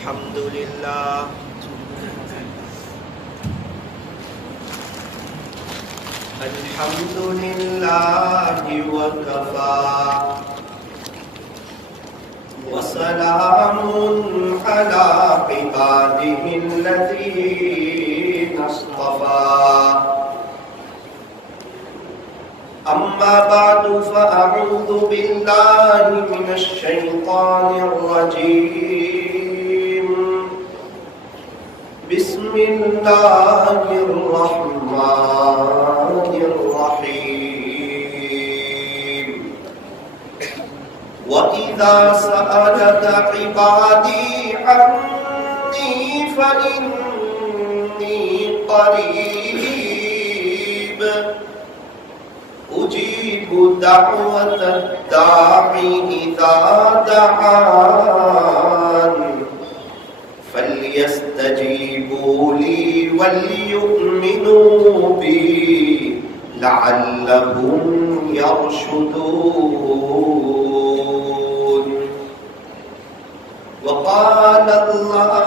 الحمد لله الحمد لله وكفى وسلام على عباده الذين اصطفى أما بعد فأعوذ بالله من الشيطان الرجيم بسم الله الرحمن الرحيم وإذا سألك عبادي عني فإني قريب أجيب دعوة الداعي إذا دعان فليستجيبوا لي وليؤمنوا بي لعلهم يرشدون وقال الله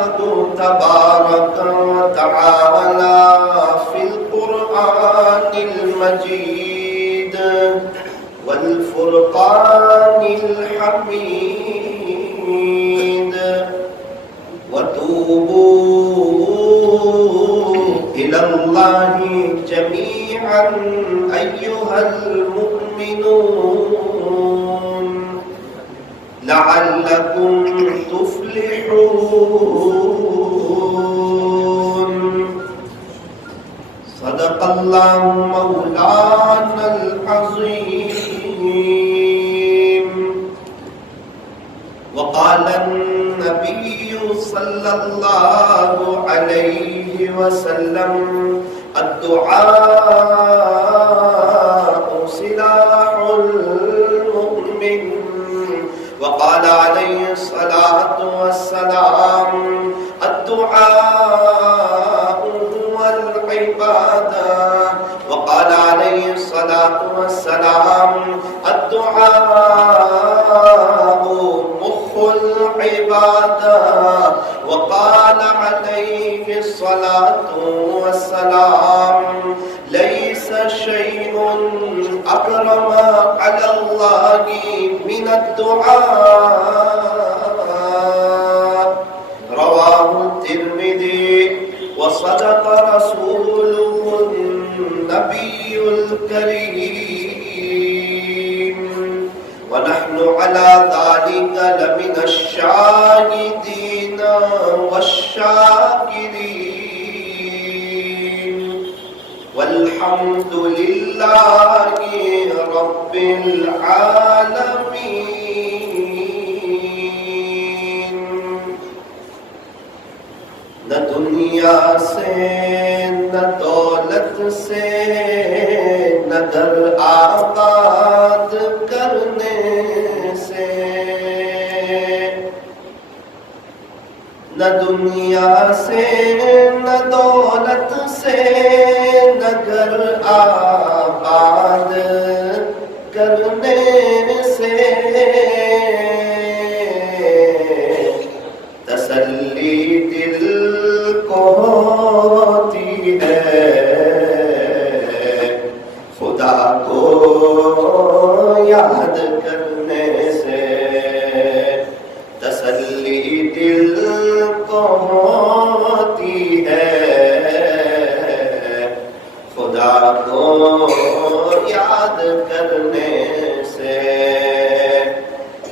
تبارك وتعالى في القرآن المجيد والفرقان الحميد وتوبوا إلى الله جميعا أيها المؤمنون لعلكم تفلحون صدق الله مولانا العظيم وقال النبي صلى الله عليه وسلم الدعاء سلاح المؤمن وقال عليه الصلاة والسلام الدعاء هو العبادة وقال عليه الصلاة والسلام الدعاء مخ العبادة وقال عليه الصلاة والسلام ليس شيء أكرم على الله من الدعاء رواه الترمذي وصدق رسوله النبي الكريم ونحن على ذلك لمن الشاهدين والشاكرين والحمد لله رب العالمين نہ دنیا سے نہ دولت سے نہ در آباد کرنے سے نہ دنیا سے نہ دولت سے نہ گھر آباد کرنے سے تسلی دل کو ہوتی ہے خدا کو یاد کرنے سے تسلی دل کو ہوتی ہے خدا کو یاد کرنے سے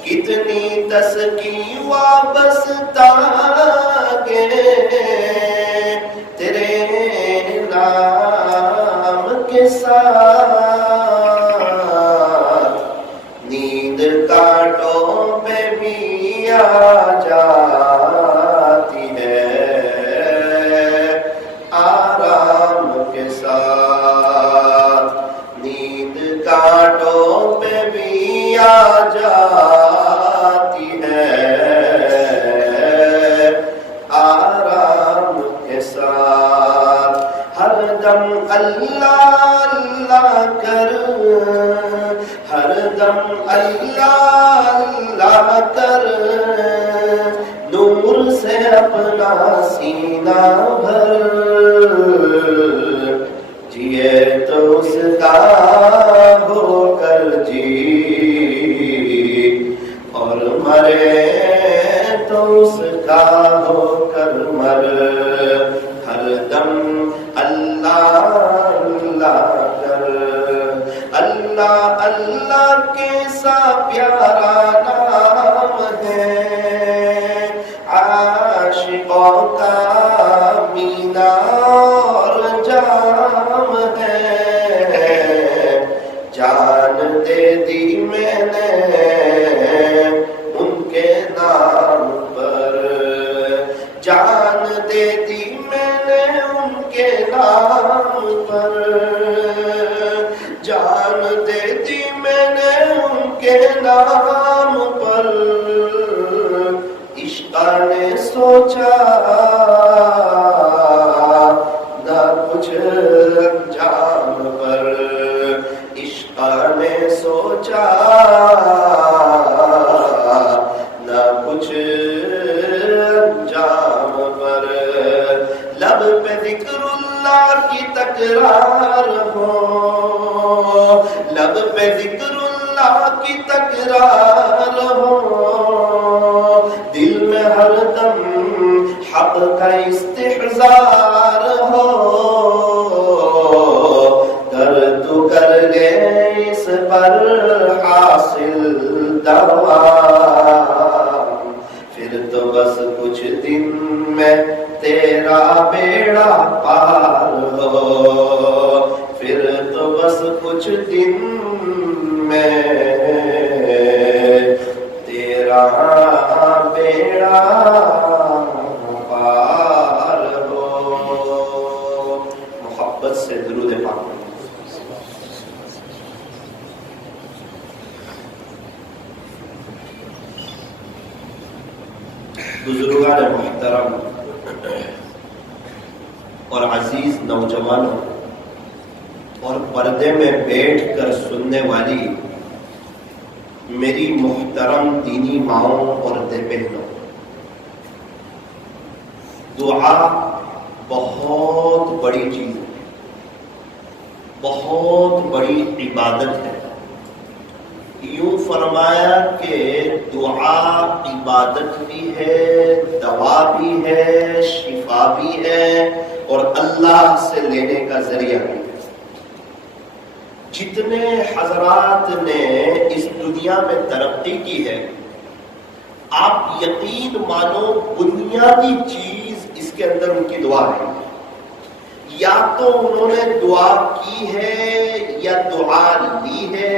کتنی تسکین وابستہ گے تیرے نام کے ساتھ نیند کاٹوں پہ بھی آ جاتی ہے آرام کے ساتھ نیند کاٹوں پہ بھی آ جاتی ہے آرام کے ساتھ ہر دم اللہ اللہ کر ہر دم اللہ اللہ کر اپنا سینہ بھر جیے تو اس کا ہو کر جی اور مرے تو اس کا ہو کر مر ہر دم اللہ اللہ کر اللہ اللہ کیسا پیارا نام ہے عاشقوں کا مینا اور جام ہے جان دے دی میں نے ان کے نام پر جان دے دی میں نے ان کے نام پر جان دے دی میں نے ان کے نام پر عشق نے سوچا نہ کچھ انجام پر عشق نے سوچا نہ کچھ انجام پر لب پہ ذکر اللہ کی تکرار ہو لب پہ ذکر اللہ کی تکرار ہو دل میں ہر دم حق کا استحضار ہو کر تو کر گے اس پر حاصل دوام پھر تو بس کچھ دن میں تیرا بیڑا پار ہو پھر تو بس کچھ دن میں تیرا بیڑا پار ہو محبت سے درود پاک بزرگان محترم اور عزیز نوجوانوں اور پردے میں بیٹھ کر سننے والی میری محترم دینی ماؤں اور بہنوں، دعا بہت بڑی چیز ہے، بہت بڑی عبادت ہے۔ یوں فرمایا کہ دعا عبادت بھی ہے، دوا بھی ہے، شفا بھی ہے اور اللہ سے لینے کا ذریعہ بھی ہے۔ جتنے حضرات نے اس دنیا میں ترقی کی ہے، آپ یقین مانو بنیادی چیز اس کے اندر ان کی دعا ہے۔ یا تو انہوں نے دعا کی ہے یا دعا لی ہے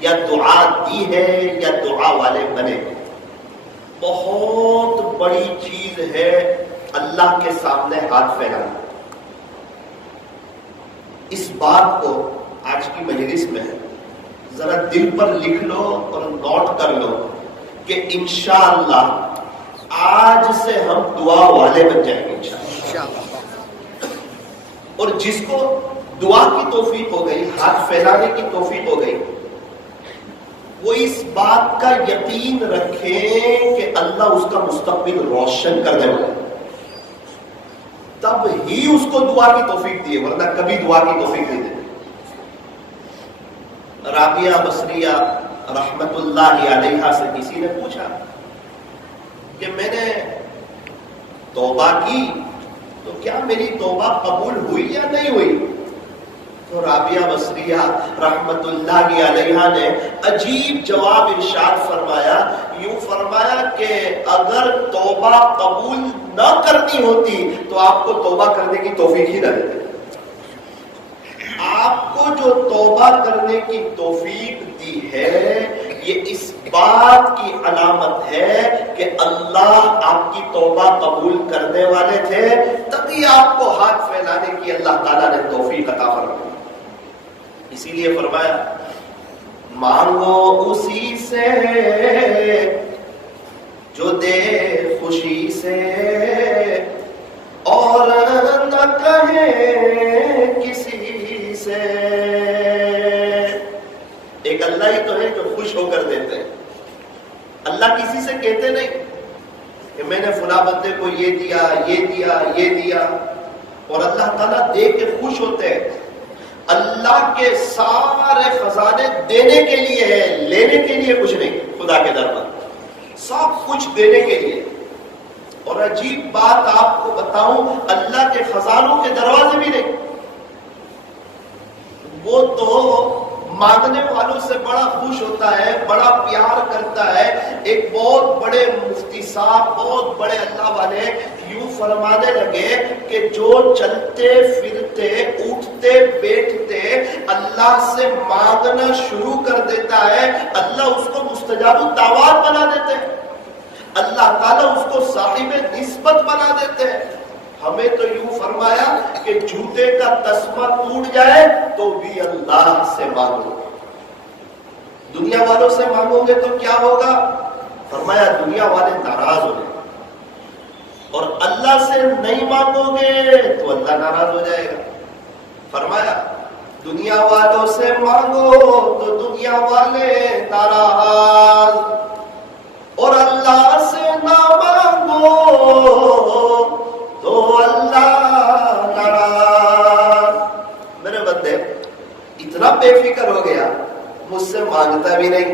یا دعا دی ہے یا دعا والے بنے۔ بہت بڑی چیز ہے اللہ کے سامنے ہاتھ پھیلانا۔ اس بات کو آج کی مجلس میں ذرا دل پر لکھ لو اور نوٹ کر لو کہ انشاءاللہ آج سے ہم دعا والے بن جائیں گے انشاءاللہ۔ اور جس کو دعا کی توفیق ہو گئی، ہاتھ پھیلانے کی توفیق ہو گئی، وہ اس بات کا یقین رکھے کہ اللہ اس کا مستقبل روشن کرنے والا ہے، تب ہی اس کو دعا کی توفیق دیے، ورنہ کبھی دعا کی توفیق نہیں دیتے۔ رابعہ بصریہ رحمت اللہ علیہا سے کسی نے پوچھا کہ میں نے توبہ کی تو کیا میری توبہ قبول ہوئی یا نہیں ہوئی؟ تو رابعہ بصریہ رحمت اللہ علیہا نے عجیب جواب ارشاد فرمایا، یوں فرمایا کہ اگر توبہ قبول نہ کرنی ہوتی تو آپ کو توبہ کرنے کی توفیق ہی نہ دیتے۔ آپ کو جو توبہ کرنے کی توفیق دی ہے، یہ اس بات کی علامت ہے کہ اللہ آپ کی توبہ قبول کرنے والے تھے، تبھی آپ کو ہاتھ پھیلانے کی اللہ تعالیٰ نے توفیق عطا فرمائی۔ اسی لیے فرمایا مانگو اسی سے جو دے خوشی سے اور نہ کہے کسی سے۔ ایک اللہ ہی تو ہے جو خوش ہو کر دیتے ہیں، اللہ کسی سے کہتے نہیں، کہ میں نے فلاں بندے کو یہ دیا، یہ دیا، یہ دیا، اور اللہ تعالیٰ دے کے خوش ہوتے ہیں. اللہ کے سارے خزانے دینے کے لیے ہے، لینے کے لیے کچھ نہیں. خدا کے در پر سب کچھ دینے کے لیے. اور عجیب بات آپ کو بتاؤں، اللہ کے خزانوں کے دروازے بھی نہیں. وہ تو مانگنے والوں سے بڑا خوش ہوتا ہے، بڑا پیار کرتا ہے. ایک بہت بڑے مفتی صاحب، بہت بڑے اللہ والے یوں فرمانے لگے کہ جو چلتے پھرتے اٹھتے بیٹھتے اللہ سے مانگنا شروع کر دیتا ہے، اللہ اس کو مستجاب الدعوات بنا دیتے ہیں، اللہ تعالیٰ اس کو صاحب نسبت بنا دیتے ہیں. ہمیں تو یوں فرمایا کہ جوتے کا تسمہ ٹوٹ جائے تو بھی اللہ سے مانگو. دنیا والوں سے مانگو گے تو کیا ہوگا؟ فرمایا دنیا والے ناراض ہو جائیں، اور اللہ سے نہیں مانگو گے تو اللہ ناراض ہو جائے گا. فرمایا دنیا والوں سے مانگو تو دنیا والے ناراض، اور اللہ سے نہ مانگو تو اللہ ناراض. میرے بندے اتنا بے فکر ہو گیا، مجھ سے مانگتا بھی نہیں،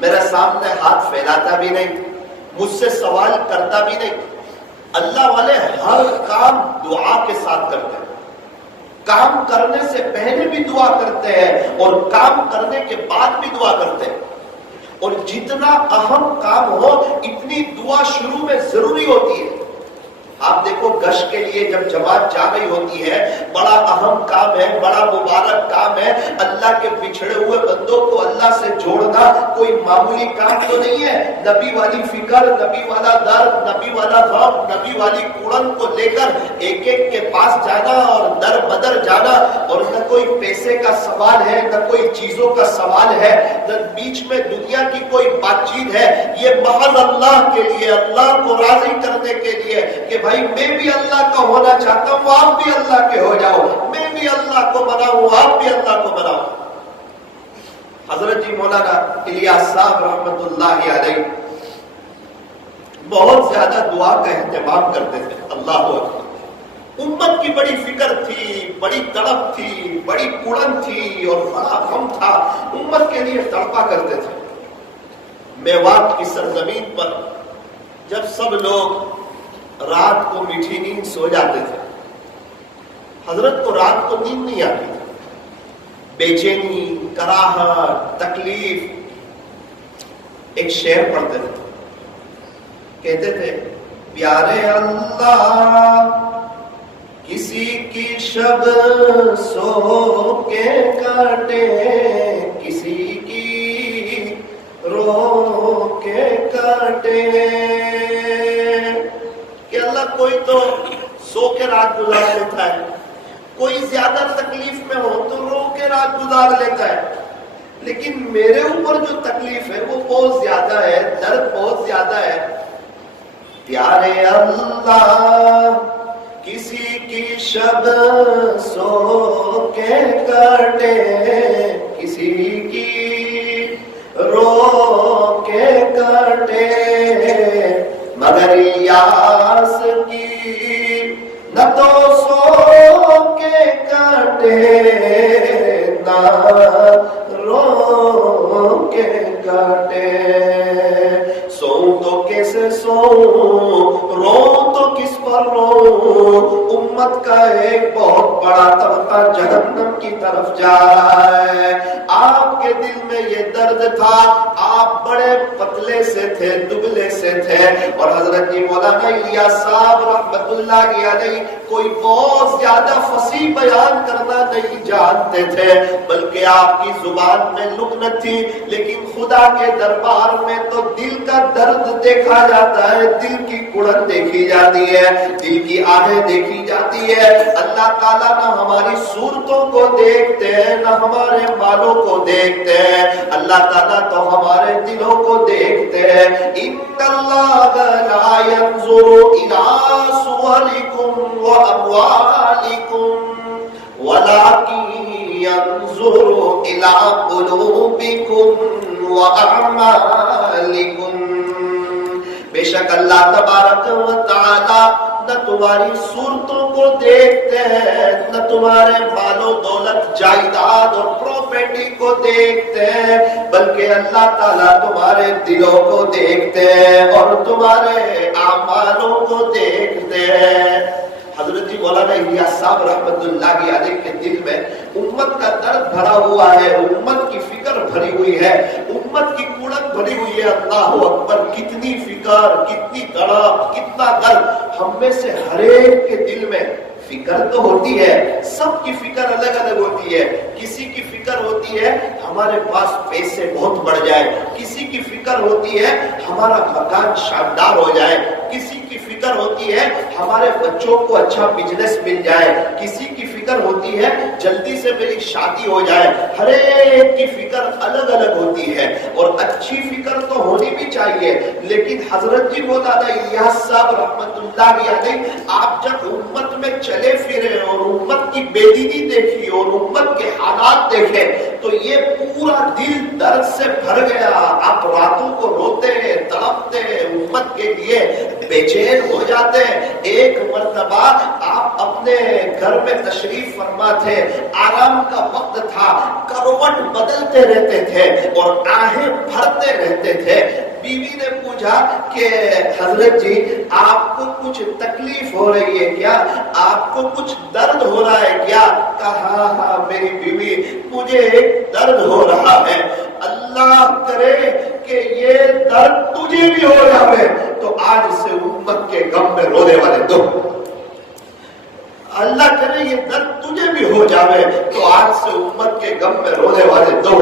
میرے سامنے ہاتھ پھیلاتا بھی نہیں، مجھ سے سوال کرتا بھی نہیں. اللہ والے ہر کام دعا کے ساتھ کرتے ہیں. کام کرنے سے پہلے بھی دعا کرتے ہیں اور کام کرنے کے بعد بھی دعا کرتے ہیں. اور جتنا اہم کام ہو اتنی دعا شروع میں ضروری ہوتی ہے. آپ دیکھو گشت کے لیے جب جماعت جا رہی ہوتی ہے، بڑا اہم کام ہے، بڑا مبارک کام ہے. اللہ کے بچھڑے ہوئے بندوں کو اللہ سے جوڑنا کوئی معمولی کام تو نہیں ہے. نبی والی فکر، نبی والا درد، نبی والا غم، نبی والی کوڑن کو لے کر ایک ایک کے پاس جانا اور در بدر جانا. اور نہ کوئی پیسے کا سوال ہے، نہ کوئی چیزوں کا سوال ہے، نہ بیچ میں دنیا کی کوئی بات چیت ہے. یہ محض اللہ کے لیے، اللہ کو راضی کرنے کے لیے کہ بھائی میں بھی اللہ کا ہونا چاہتا ہوں، آپ بھی اللہ کے ہو جاؤ. میں بھی اللہ کو بناؤں، آپ بھی اللہ کو بناؤ. حضرت جی مولانا الیاس صاحب رحمت اللہ علیہ بہت زیادہ دعا کا اہتمام کرتے تھے. اللہ اکبر. امت کی بڑی فکر تھی، بڑی تڑپ تھی، بڑی کڑن تھی اور بڑا غم تھا. امت کے لیے تڑپا کرتے تھے. میوات کی سرزمین پر جب سب لوگ رات کو میٹھی نیند سو جاتے تھے، حضرت کو رات کو نیند نہیں آتی تھی. بے چینی، کراہٹ، تکلیف. ایک شعر پڑھتے تھے، کہتے تھے پیارے اللہ کسی کی شب سو کے کاٹے، کسی کی رو کے کاٹے. کہ اللہ کوئی تو سو کے رات گزار لیتا ہے، کوئی زیادہ تکلیف میں ہو تو رو کے رات گزار لیتا ہے، لیکن میرے اوپر جو تکلیف ہے وہ بہت زیادہ ہے، درد بہت زیادہ ہے. پیارے اللہ کسی کی شب سو کے کاٹے، کسی کی رو کے کاٹے، مگر الیاس کی نہ تو سو کے کاٹے نہ رو کے کاٹے. سو تو کیسے سو، رو تو کس پر رو. امت کا ایک بہت بڑا طبقہ جہنم کی طرف جا رہا ہے. آپ کے دل میں یہ درد تھا، آپ بڑے پتلے سے تھے، دبلے سے تھے، اور حضرت مولانا الیاس صاحب رحمت اللہ علیہ کوئی بہت زیادہ فصیح بیان کرنا نہیں جانتے تھے، بلکہ آپ کی زبان میں لکنت تھی. لیکن خدا کے دربار میں تو دل کا درد دیکھا جاتا ہے، دل کی کڑن دیکھی جاتی ہے، دل کی آہیں دیکھی جاتی ہے. اللہ تعالیٰ نہ ہماری صورتوں کو دیکھتے ہیں، نہ ہمارے مالوں کو دیکھتے ہیں. اللہ تعالیٰ تو ہمارے دلوں کو دیکھتے ہیں. ان اللہ لا ينظر الى صورکم واموالکم ولكن ينظر الى قلوبکم واعمالکم. بے شک اللہ تبارک و تعالی نہ تمہاری صورتوں کو دیکھتے ہیں، نہ تمہارے مال و دولت، جائیداد اور پراپرٹی کو دیکھتے ہیں، بلکہ اللہ تعالیٰ تمہارے دلوں کو دیکھتے ہیں اور تمہارے اعمالوں کو دیکھتے ہیں۔ حضرت جی مولانا الیاس صاحب رحمت اللہ علیہ کے دل میں امت کا درد بھرا ہوا ہے، امت کی فکر بھری ہوئی ہے، امت کی کڑک بھری ہوئی ہے۔ اللہ اکبر، کتنی فکر، کتنی تڑپ، کتنا درد ہم میں سے ہر ایک کے دل میں۔ فکر تو ہوتی ہے، سب کی فکر الگ الگ ہوتی ہے۔ کسی کی فکر ہوتی ہے ہمارے پاس پیسے بہت بڑھ جائے، کسی کی فکر ہوتی ہے ہمارا مکان شاندار ہو جائے، کسی کی فکر ہوتی ہے ہمارے بچوں کو اچھا بزنس مل جائے، کسی کی فکر ہوتی ہے جلدی سے میری شادی ہو جائے۔ ہر ایک کی فکر الگ الگ ہوتی ہے اور اچھی فکر تو ہونی بھی چاہیے، لیکن حضرت جی مولانا الیاس صاحب رحمت اللہ علیہ آپ جب امت میں چلے پھرے اور امت کی بے دینی دیکھی اور امت کے حالات دیکھے تو یہ پورا دل درد سے بھر گیا۔ آپ راتوں کو روتے تڑپتے، امت کے لیے بے چین ہو جاتے۔ ایک مرتبہ آپ اپنے گھر میں تشریف فرما تھے، آرام کا وقت تھا، کروٹ بدلتے رہتے تھے اور آہیں بھرتے رہتے تھے۔ بیوی نے پوچھا کہ حضرت جی آپ کو کچھ تکلیف ہو رہی ہے کیا، آپ کو کچھ درد ہو رہا ہے کیا؟ کہا ہاں میری بیوی مجھے ایک درد ہو رہا ہے، اللہ کرے کہ یہ درد تجھے بھی ہو جائے تو آج سے امت کے غم میں رونے والے دو، اللہ کرے یہ درد تجھے بھی ہو جائے تو آج سے امت کے غم میں رونے والے دو۔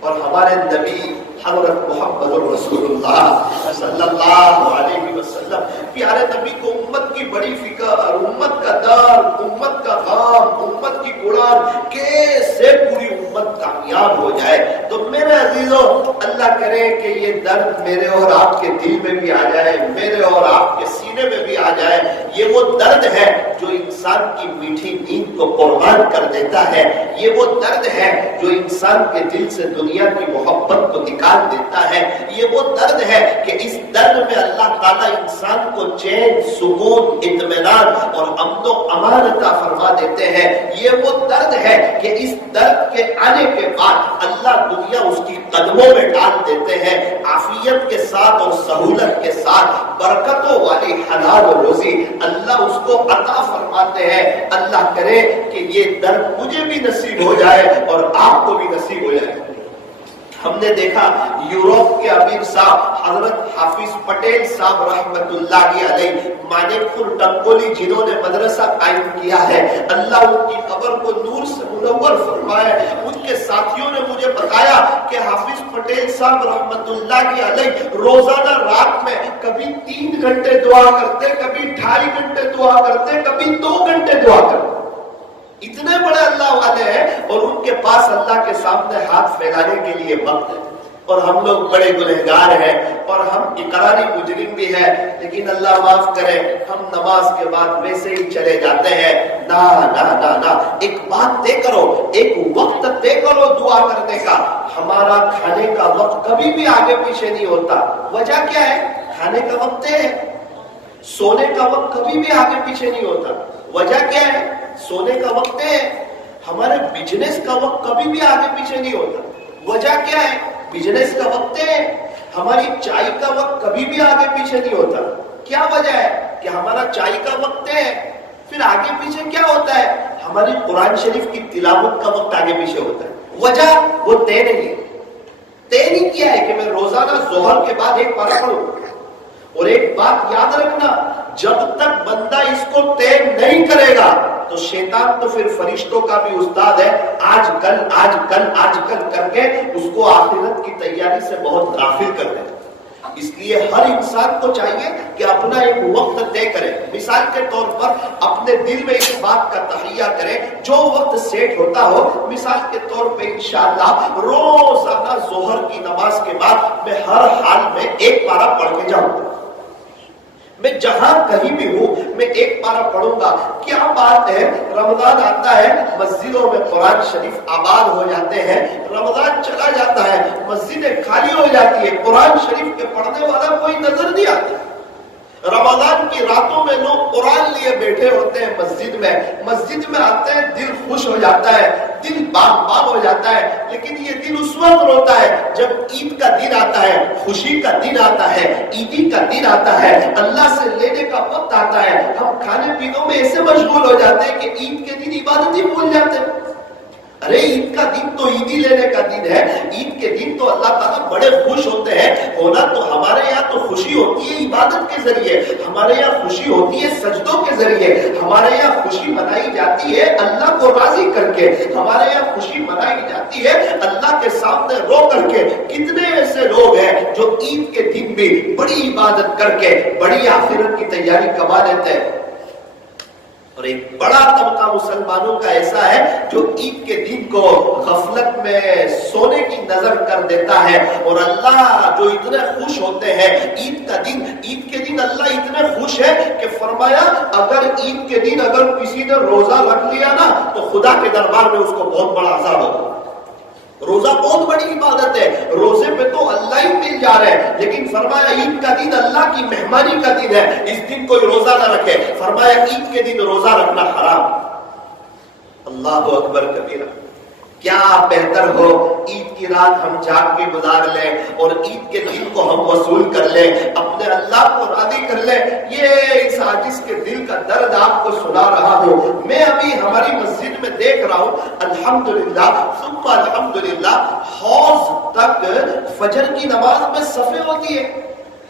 اور ہمارے نبی حضرت محمد رسول اللہ صلی اللہ علیہ وسلم، پیارے نبی کو امت کی بڑی فکر، امت کا درد، امت کا غم، امت کی گڑان، کیسے پوری امت کامیاب ہو جائے۔ تو میرے عزیزوں، اللہ کرے کہ یہ درد میرے اور آپ کے دل میں بھی آ جائے، میرے اور آپ کے سینے میں بھی آ جائے۔ یہ وہ درد ہے جو انسان کی میٹھی نیند کو قربان کر دیتا ہے، یہ وہ درد ہے جو انسان کے دل سے دنیا کی محبت کو نکال دیتا ہے، یہ وہ درد ہے کہ اس درد میں اللہ تعالیٰ انسان کو چین، سکون، اطمینان اور امن و امان عطا فرما دیتے ہیں۔ یہ وہ درد ہے کہ اس درد کے آنے کے بعد اللہ دنیا اس کی قدموں میں ڈال دیتے ہیں، عافیت کے ساتھ اور سہولت کے ساتھ برکتوں والی حلال روزی اللہ اس کو عطا فرماتے ہیں۔ اللہ کرے کہ یہ درد مجھے بھی نصیب ہو جائے اور آپ کو بھی نصیب ہو جائے۔ ہم نے دیکھا یوروپ کے امیر صاحب حضرت حافظ پٹیل صاحب رحمت اللہ علیہ مانک پور ٹنکولی، جنہوں نے مدرسہ قائم کیا ہے، اللہ ان کی قبر کو نور سے منور فرمائے۔ ان کے ساتھیوں نے مجھے بتایا کہ حافظ پٹیل صاحب رحمت اللہ علیہ روزانہ رات میں کبھی 3 گھنٹے دعا کرتے، کبھی 2.5 گھنٹے دعا کرتے، کبھی 2 گھنٹے دعا کرتے۔ اتنے بڑے اللہ والے ہیں اور ان کے پاس اللہ کے سامنے ہاتھ پھیلانے کے لیے وقت ہے۔ اور ہم لوگ بڑے گنہگار ہیں اور ہم اقراری مجرم بھی ہیں، لیکن اللہ معاف کرے ہم نماز کے بعد ویسے ہی چلے جاتے ہیں۔ نا نا نا نا، ایک بات طے کرو، ایک وقت طے کرو دعا کرنے کا۔ ہمارا کھانے کا وقت کبھی بھی آگے پیچھے نہیں ہوتا۔ وجہ کیا ہے؟ کھانے کا وقت ہے، سونے کا وقت کبھی بھی آگے پیچھے نہیں ہوتا۔ وجہ کیا ہے؟ سونے کا وقت ہے۔ ہمارے بزنس کا وقت کبھی بھی آگے پیچھے نہیں ہوتا۔ وجہ کیا ہے؟ بزنس کا وقت ہے۔ ہماری چائے کا وقت کبھی بھی آگے پیچھے نہیں ہوتا۔ کیا وجہ ہے؟ کہ ہمارا چائے کا وقت ہے۔ پھر آگے پیچھے کیا ہوتا ہے؟ ہماری قرآن شریف کی تلاوت کا وقت آگے پیچھے ہوتا ہے۔ وجہ وہ طے نہیں ہے۔ طے نہیں کیا ہے کہ میں روزانہ ظہر کے بعد ایک پارہ پڑھوں۔ اور ایک بات یاد رکھنا، جب تک بندہ اس کو طے نہیں کرے گا تو شیطان تو پھر فرشتوں کا بھی استاد ہے، آج کل آج کل آج کل کر کے اس کو آخرت کی تیاری سے بہت غافل کر دے۔ اس لیے ہر انسان کو چاہیے کہ اپنا ایک وقت طے کرے۔ مثال کے طور پر اپنے دل میں اس بات کا تہیہ کرے، جو وقت سیٹ ہوتا ہو، مثال کے طور پہ انشاءاللہ روزانہ ظہر کی نماز کے بعد میں ہر حال میں ایک پارہ پڑھ کے جاؤں، میں جہاں کہیں بھی ہوں میں ایک پارہ پڑھوں گا. کیا بات ہے, رمضان آتا ہے مسجدوں میں قرآن شریف آباد ہو جاتے ہیں, رمضان چلا جاتا ہے مسجدیں خالی ہو جاتی ہے, قرآن شریف کے پڑھنے والا کوئی نظر نہیں آتا. رمضان کی راتوں میں لوگ قرآن لیے بیٹھے ہوتے ہیں مسجد میں آتے ہیں, دل خوش ہو جاتا ہے, دل باغ باغ ہو جاتا ہے. لیکن یہ دل اس وقت روتا ہے جب عید کا دن آتا ہے, خوشی کا دن آتا ہے, عیدی کا دن آتا ہے, اللہ سے لینے کا وقت آتا ہے. ہم کھانے پینوں میں ایسے مشغول ہو جاتے ہیں کہ عید کے دن عبادت ہی بھول جاتے ہیں. ارے عید کا دن تو عیدی لینے کا دن ہے, عید کے دن تو اللہ تعالیٰ بڑے خوش ہوتے ہیں. ہونا تو ہمارے یہاں تو خوشی ہوتی ہے عبادت کے ذریعے, ہمارے یہاں خوشی ہوتی ہے سجدوں کے ذریعے, ہمارے یہاں خوشی منائی جاتی ہے اللہ کو راضی کر کے, ہمارے یہاں خوشی منائی جاتی ہے اللہ کے سامنے رو کر کے. کتنے ایسے لوگ ہیں جو عید کے دن بھی بڑی عبادت کر کے بڑی آخرت کی تیاری کما لیتے ہیں. اور ایک بڑا طبقہ مسلمانوں کا ایسا ہے جو عید کے دن کو غفلت میں سونے کی نظر کر دیتا ہے. اور اللہ جو اتنے خوش ہوتے ہیں عید کے دن اللہ اتنے خوش ہے کہ فرمایا اگر عید کے دن اگر کسی نے روزہ رکھ لیا نا تو خدا کے دربار میں اس کو بہت بڑا عذاب ہوگا. روزہ بہت بڑی عبادت ہے, روزے پہ تو اللہ ہی مل جا رہے ہیں, لیکن فرمایا عید کا دن اللہ کی مہمانی کا دن ہے, اس دن کوئی روزہ نہ رکھے. فرمایا عید کے دن روزہ رکھنا حرام. اللہ اکبر کبیرہ. کیا بہتر ہو عید کی رات ہم جاگ کے گزار لیں اور عید کے دن کو ہم وصول کر لیں, اپنے اللہ کو راضی کر لیں. یہ اس عاجز کے دل کا درد آپ کو سنا رہا ہوں. میں ابھی ہماری مسجد میں دیکھ رہا ہوں الحمدللہ ثم الحمدللہ حوض تک فجر کی نماز میں صفیں ہوتی ہے,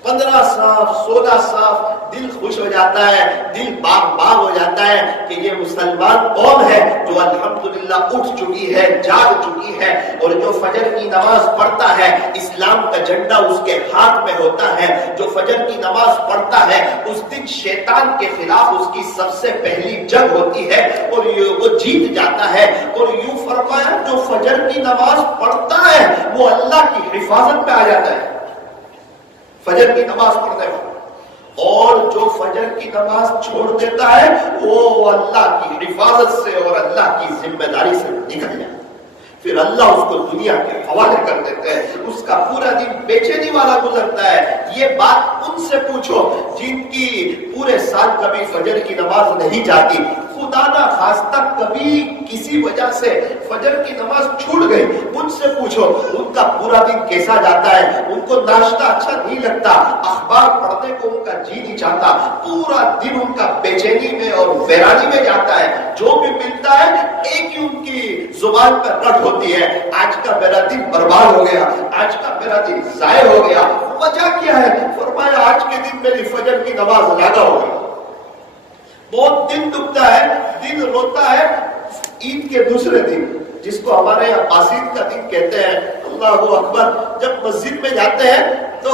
15 صاف 16 صاف. دل خوش ہو جاتا ہے, دل باغ باغ ہو جاتا ہے کہ یہ مسلمان قوم ہے جو الحمدللہ اٹھ چکی ہے, جاگ چکی ہے, اور جو فجر کی نماز پڑھتا ہے اسلام کا جھنڈا اس کے ہاتھ میں ہوتا ہے. جو فجر کی نماز پڑھتا ہے اس دن شیطان کے خلاف اس کی سب سے پہلی جنگ ہوتی ہے اور وہ جیت جاتا ہے. اور یوں فرمایا جو فجر کی نماز پڑھتا ہے وہ اللہ کی حفاظت میں آ جاتا ہے فجر کی نماز پڑھنے والا, اور جو فجر کی نماز چھوڑ دیتا ہے وہ اللہ کی حفاظت سے اور اللہ کی ذمہ داری سے نکل جاتا ہے. پھر اللہ اس کو دنیا کے حوالے کر دیتے ہیں, اس کا پورا دن بے چینی والا گزرتا ہے. یہ بات ان سے پوچھو جن کی پورے سال کبھی فجر کی نماز نہیں جاتی, خدا نہ خواستہ کبھی کسی وجہ سے فجر کی نماز چھوٹ گئی, ان سے پوچھو ان کا پورا دن کیسا جاتا ہے. ان کو ناشتہ اچھا نہیں لگتا, اخبار پڑھنے کو ان کا جی نہیں چاہتا, پورا دن ان کا بے چینی میں اور ویرانی میں جاتا ہے. جو بھی ملتا ہے ایک ہی ان کی زبان پر رٹ ہوتی ہے, آج کا میرا دن برباد ہو گیا, آج کا میرا دن ضائع ہو گیا. وجہ کیا ہے؟ فرمایا آج کے دن میری فجر کی نماز لاگا ہو گئی. بہت دن دکھتا ہے, دل روتا ہے عید کے دوسرے دن, جس کو ہمارے یہاں قاصد کا دن کہتے ہیں. اللہ اکبر. جب مسجد میں جاتے ہیں تو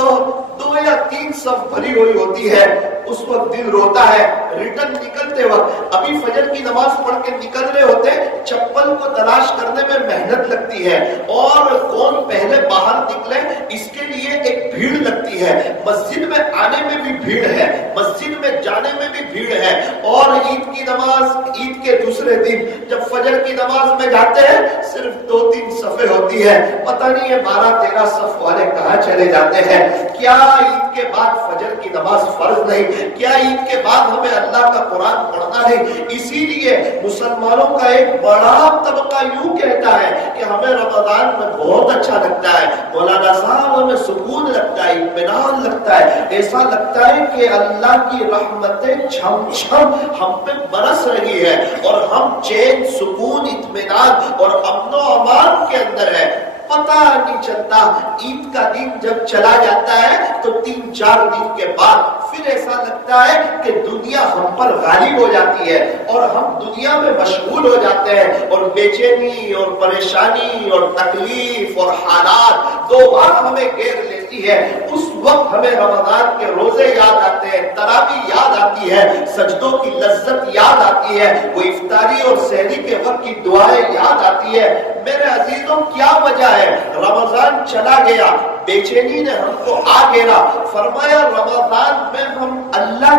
2 یا 3 صف بھری ہوئی ہوتی ہے, اس وقت دل روتا ہے. ریٹرن نکلتے وقت ابھی فجر کی نماز پڑھ کے نکل رہے ہوتے, چپل کو تلاش کرنے میں محنت لگتی ہے اور کون پہلے باہر نکلے اس کے لیے ایک بھیڑ لگتی ہے. مسجد میں آنے میں بھی بھیڑ ہے, مسجد میں جانے میں بھی بھیڑ ہے. اور عید کی نماز, عید کے دوسرے دن جب فجر کی نماز میں جاتے ہیں صرف 2-3 صفیں ہوتی ہے. پتہ نہیں ہے 12-13 صف والے کہاں چلے جاتے ہیں. کیا عید کے بعد فجر کی نماز فرض نہیں؟ کیا عید کے بعد ہمیں اللہ کا قرآن پڑھنا نہیں؟ اسی لیے مسلمانوں کا ایک بڑا طبقہ یوں کہتا ہے کہ ہمیں رمضان میں بہت اچھا لگتا ہے, مولانا صاحب ہمیں سکون لگتا ہے, اطمینان لگتا ہے, ایسا لگتا ہے کہ اللہ کی رحمتیں چھم چھم ہم پہ برس رہی ہے اور ہم چین سکون اطمینان اور امن و امان کے اندر ہے. پتہ نہیں چلتا. عید کا دن جب چلا جاتا ہے تو 3-4 دن کے بعد پھر ایسا لگتا ہے کہ دنیا ہم پر غالب ہو جاتی ہے اور ہم دنیا میں مشغول ہو جاتے ہیں, اور بے چینی اور پریشانی اور تکلیف اور حالات 2 بار ہمیں گھیر لیتی ہے. اس وقت ہمیں رمضان کے روزے یاد آتے ہیں, تراویح یاد آتی ہے, سجدوں کی لذت یاد آتی ہے, وہ افطاری اور سحری کے وقت کی دعائیں یاد آتی ہے. میرے عزیزوں کیا وجہ ہے؟ رمضان چلا گیا, بے چینی نے ہم کو آ گھیرا. فرمایا رمضان میں ہم اللہ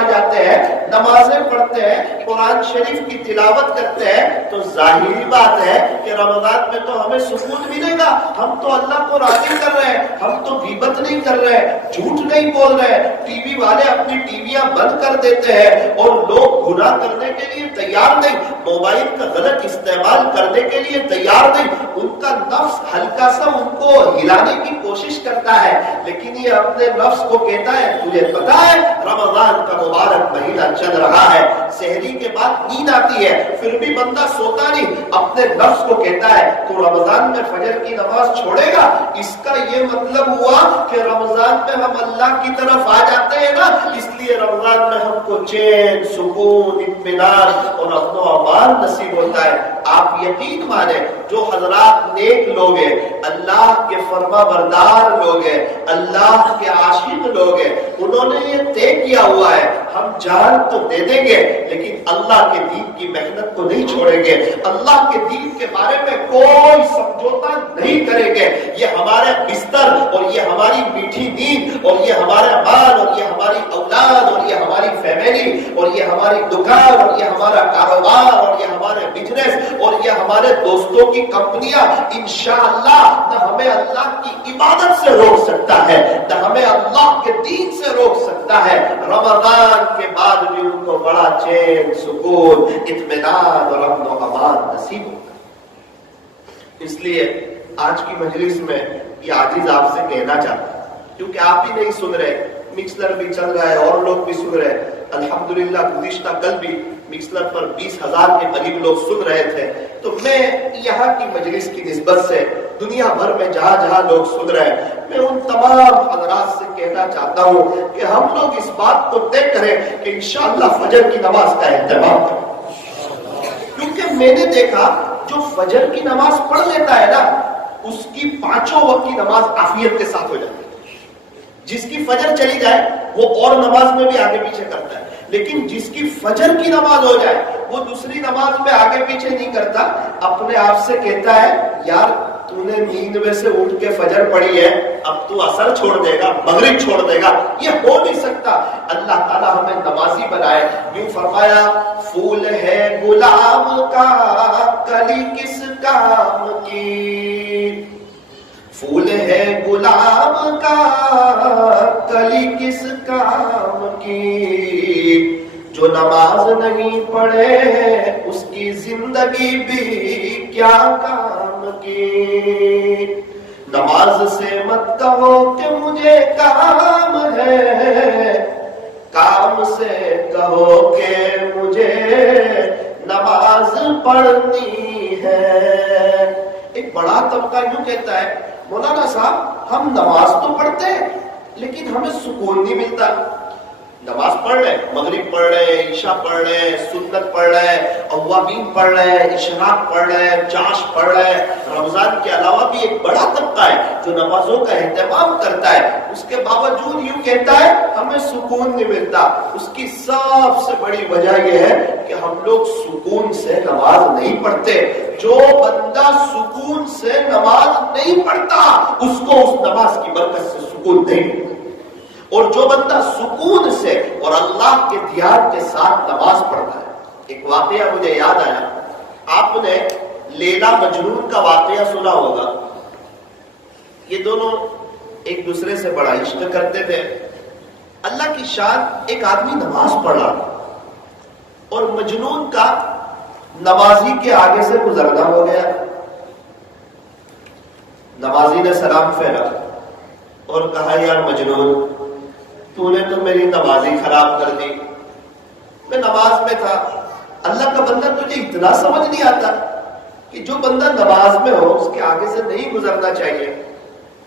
آ جاتے ہیں, نمازیں پڑھتے ہیں, قرآن شریف کی تلاوت کرتے ہیں, تو ظاہری بات ہے کہ رمضان میں تو ہمیں سکون ملے گا. ہم تو اللہ کو راضی کر رہے ہیں, ہم تو غیبت نہیں کر رہے, جھوٹ نہیں بول رہے, ٹی وی والے اپنی ٹیویاں بند کر دیتے ہیں اور لوگ گناہ کرنے کے لیے تیار نہیں, موبائل کا غلط استعمال کرنے کے لیے تیار نہیں. ان کا نفس ہلکا سا ان کو ہلانے کی کوشش کرتا ہے, لیکن یہ اپنے نفس کو کہتا ہے تجھے پتا ہے رمضان کا مبارک مہینہ چل رہا ہے, سحری کے بعد نیند آتی ہے, پھر بھی بندہ سوتا نہیں, اپنے نفس کو کہتا ہے تو رمضان میں فجر کی نماز چھوڑے گا. اس کا یہ مطلب ہوا کہ رمضان میں ہم اللہ کی طرف آ جاتے ہیں نا, اس لیے رمضان میں ہم کو چین, سکون, اطمینان اور امن و امان نصیب ہوتا ہے. آپ یقین مانیں جو حضرات نیک لوگ ہیں, اللہ کے فرما بردار لوگ ہیں, اللہ کے عاشق لوگ ہیں, انہوں نے یہ طے کیا ہوا ہے ہم جان تو دے دیں گے لیکن اللہ کے دین کی محنت کو نہیں چھوڑیں گے, اللہ کے دین کے بارے میں کوئی سمجھوتا نہیں کریں گے. یہ ہمارے بستر اور یہ ہماری میٹھی نیند اور یہ ہمارا مال اور یہ ہماری اولاد اور یہ ہماری فیملی اور یہ ہماری دکان اور یہ ہمارا کاروبار اور یہ ہمارے بزنس اور یہ ہمارے دوستوں کی کمپنیاں انشاءاللہ نہ ہمیں اللہ کی عبادت سے روک سکتا ہے نہ ہمیں اللہ کے دین سے روک سکتا ہے. رمضان کے بعد بھی ان کو بڑا چین, سکون, اطمینان اور امن و امان نصیب ہوگا. اس لیے آج کی مجلس میں یہ عاجز آپ سے کہنا چاہتا ہوں, کیونکہ آپ ہی نہیں سن رہے, مکسلر بھی چل رہا ہے اور لوگ بھی سن رہے. الحمدللہ گزشتہ کل بھی مکسلر پر 20,000 کے قریب لوگ سن رہے تھے. تو میں یہاں کی مجلس کی نسبت سے دنیا بھر میں جہاں جہاں لوگ سن رہے ہیں, میں ان تمام حضرات سے کہنا چاہتا ہوں کہ ہم لوگ اس بات کو طے کریں کہ انشاءاللہ فجر کی نماز کا اہتمام کریں. کیونکہ میں نے دیکھا جو فجر کی نماز پڑھ لیتا ہے نا, اس کی 5 وقت کی نماز عافیت کے ساتھ ہو جاتی ہے. جس کی فجر چلی جائے وہ اور نماز میں بھی آگے پیچھے کرتا ہے, لیکن جس کی فجر کی نماز ہو جائے وہ دوسری نماز میں آگے پیچھے نہیں کرتا, اپنے آپ سے کہتا ہے یار تو نے نیند میں سے اٹھ کے فجر پڑھی ہے, اب تو عصر چھوڑ دے گا, مغرب چھوڑ دے گا, یہ ہو نہیں سکتا. اللہ تعالیٰ ہمیں نمازی بنائے. یوں فرمایا پھول ہے گلاب کا کلی کس کام کی, پھول ہے گلاب کا کلی کس کام کی, جو نماز نہیں پڑھے اس کی زندگی بھی کیا کام کی. نماز سے مت کہو کہ مجھے کام ہے, کام سے کہو کہ مجھے نماز پڑھنی ہے. ایک بڑا طبقہ یوں کہتا ہے مولانا صاحب ہم نماز تو پڑھتے ہیں لیکن ہمیں سکون نہیں ملتا. نماز پڑھ رہے, مغرب پڑھ رہے, عشاء پڑھ رہے, سنت پڑھ رہے, اوابین پڑھ رہے, اشراق پڑھ رہے, چاش پڑھ رہے. رمضان کے علاوہ بھی ایک بڑا طبقہ ہے جو نمازوں کا اہتمام کرتا ہے, اس کے باوجود یوں کہتا ہے ہمیں سکون نہیں ملتا. اس کی سب سے بڑی وجہ یہ ہے کہ ہم لوگ سکون سے نماز نہیں پڑھتے. جو بندہ سکون سے نماز نہیں پڑھتا اس کو اس نماز کی برکت سے سکون نہیں ملتا, اور جو بندہ سکون سے اور اللہ کے دھیان کے ساتھ نماز پڑھتا ہے. ایک واقعہ مجھے یاد آیا, آپ نے لیلا مجنون کا واقعہ سنا ہوگا. یہ دونوں ایک دوسرے سے بڑا عشق کرتے تھے. اللہ کی شان, ایک آدمی نماز پڑھ رہا تھا اور مجنون کا نمازی کے آگے سے گزرنا ہو گیا. نمازی نے سلام پھیرا اور کہا یار مجنون تو نے تو میری نمازی خراب کر دی. میں نماز میں تھا. اللہ کا بندہ تجھے اتنا سمجھ نہیں آتا کہ جو بندہ نماز میں ہو اس کے آگے سے نہیں گزرنا چاہیے.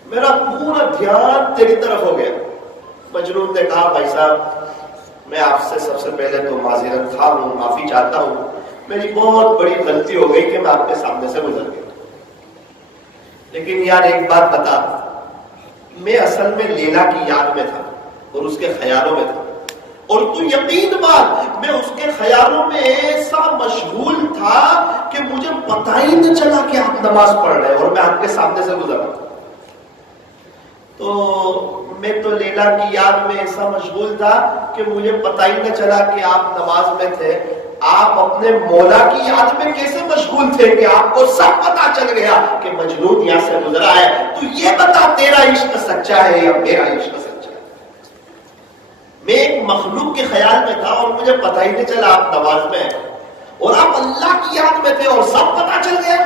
میرا پورا دھیان تیری طرف ہو گیا. مجنون نے کہا بھائی صاحب میں آپ سے سب سے پہلے تو معذرت خواہ ہوں, معافی چاہتا ہوں, میری بہت بڑی غلطی ہو گئی کہ میں آپ کے سامنے سے گزر گیا. لیکن یار ایک بات بتا, میں اصل میں لیلا کی یاد میں تھا اور اس کے خیالوں میں تھا, اور تو یقین مان میں اس کے خیالوں میں ایسا مشغول تھا کہ مجھے پتہ ہی نہ چلا کہ آپ نماز پڑھ رہے ہیں اور میں آپ کے سامنے سے گزر رہا ہوں. تو میں تو لیلا کی یاد میں ایسا مشغول تھا کہ مجھے پتہ ہی نہ چلا کہ آپ نماز میں تھے. آپ اپنے مولا کی یاد میں کیسے مشغول تھے کہ آپ کو سب پتا چل گیا کہ مجنون یہاں سے گزرا ہے. تو یہ بتا تیرا عشق سچا ہے یا میرا عشق سچا ہے. میں ایک مخلوق کے خیال میں تھا اور مجھے پتہ ہی نہیں چلا آپ نماز میں ہیں اور آپ اللہ کی یاد میں تھے اور سب پتا چل گیا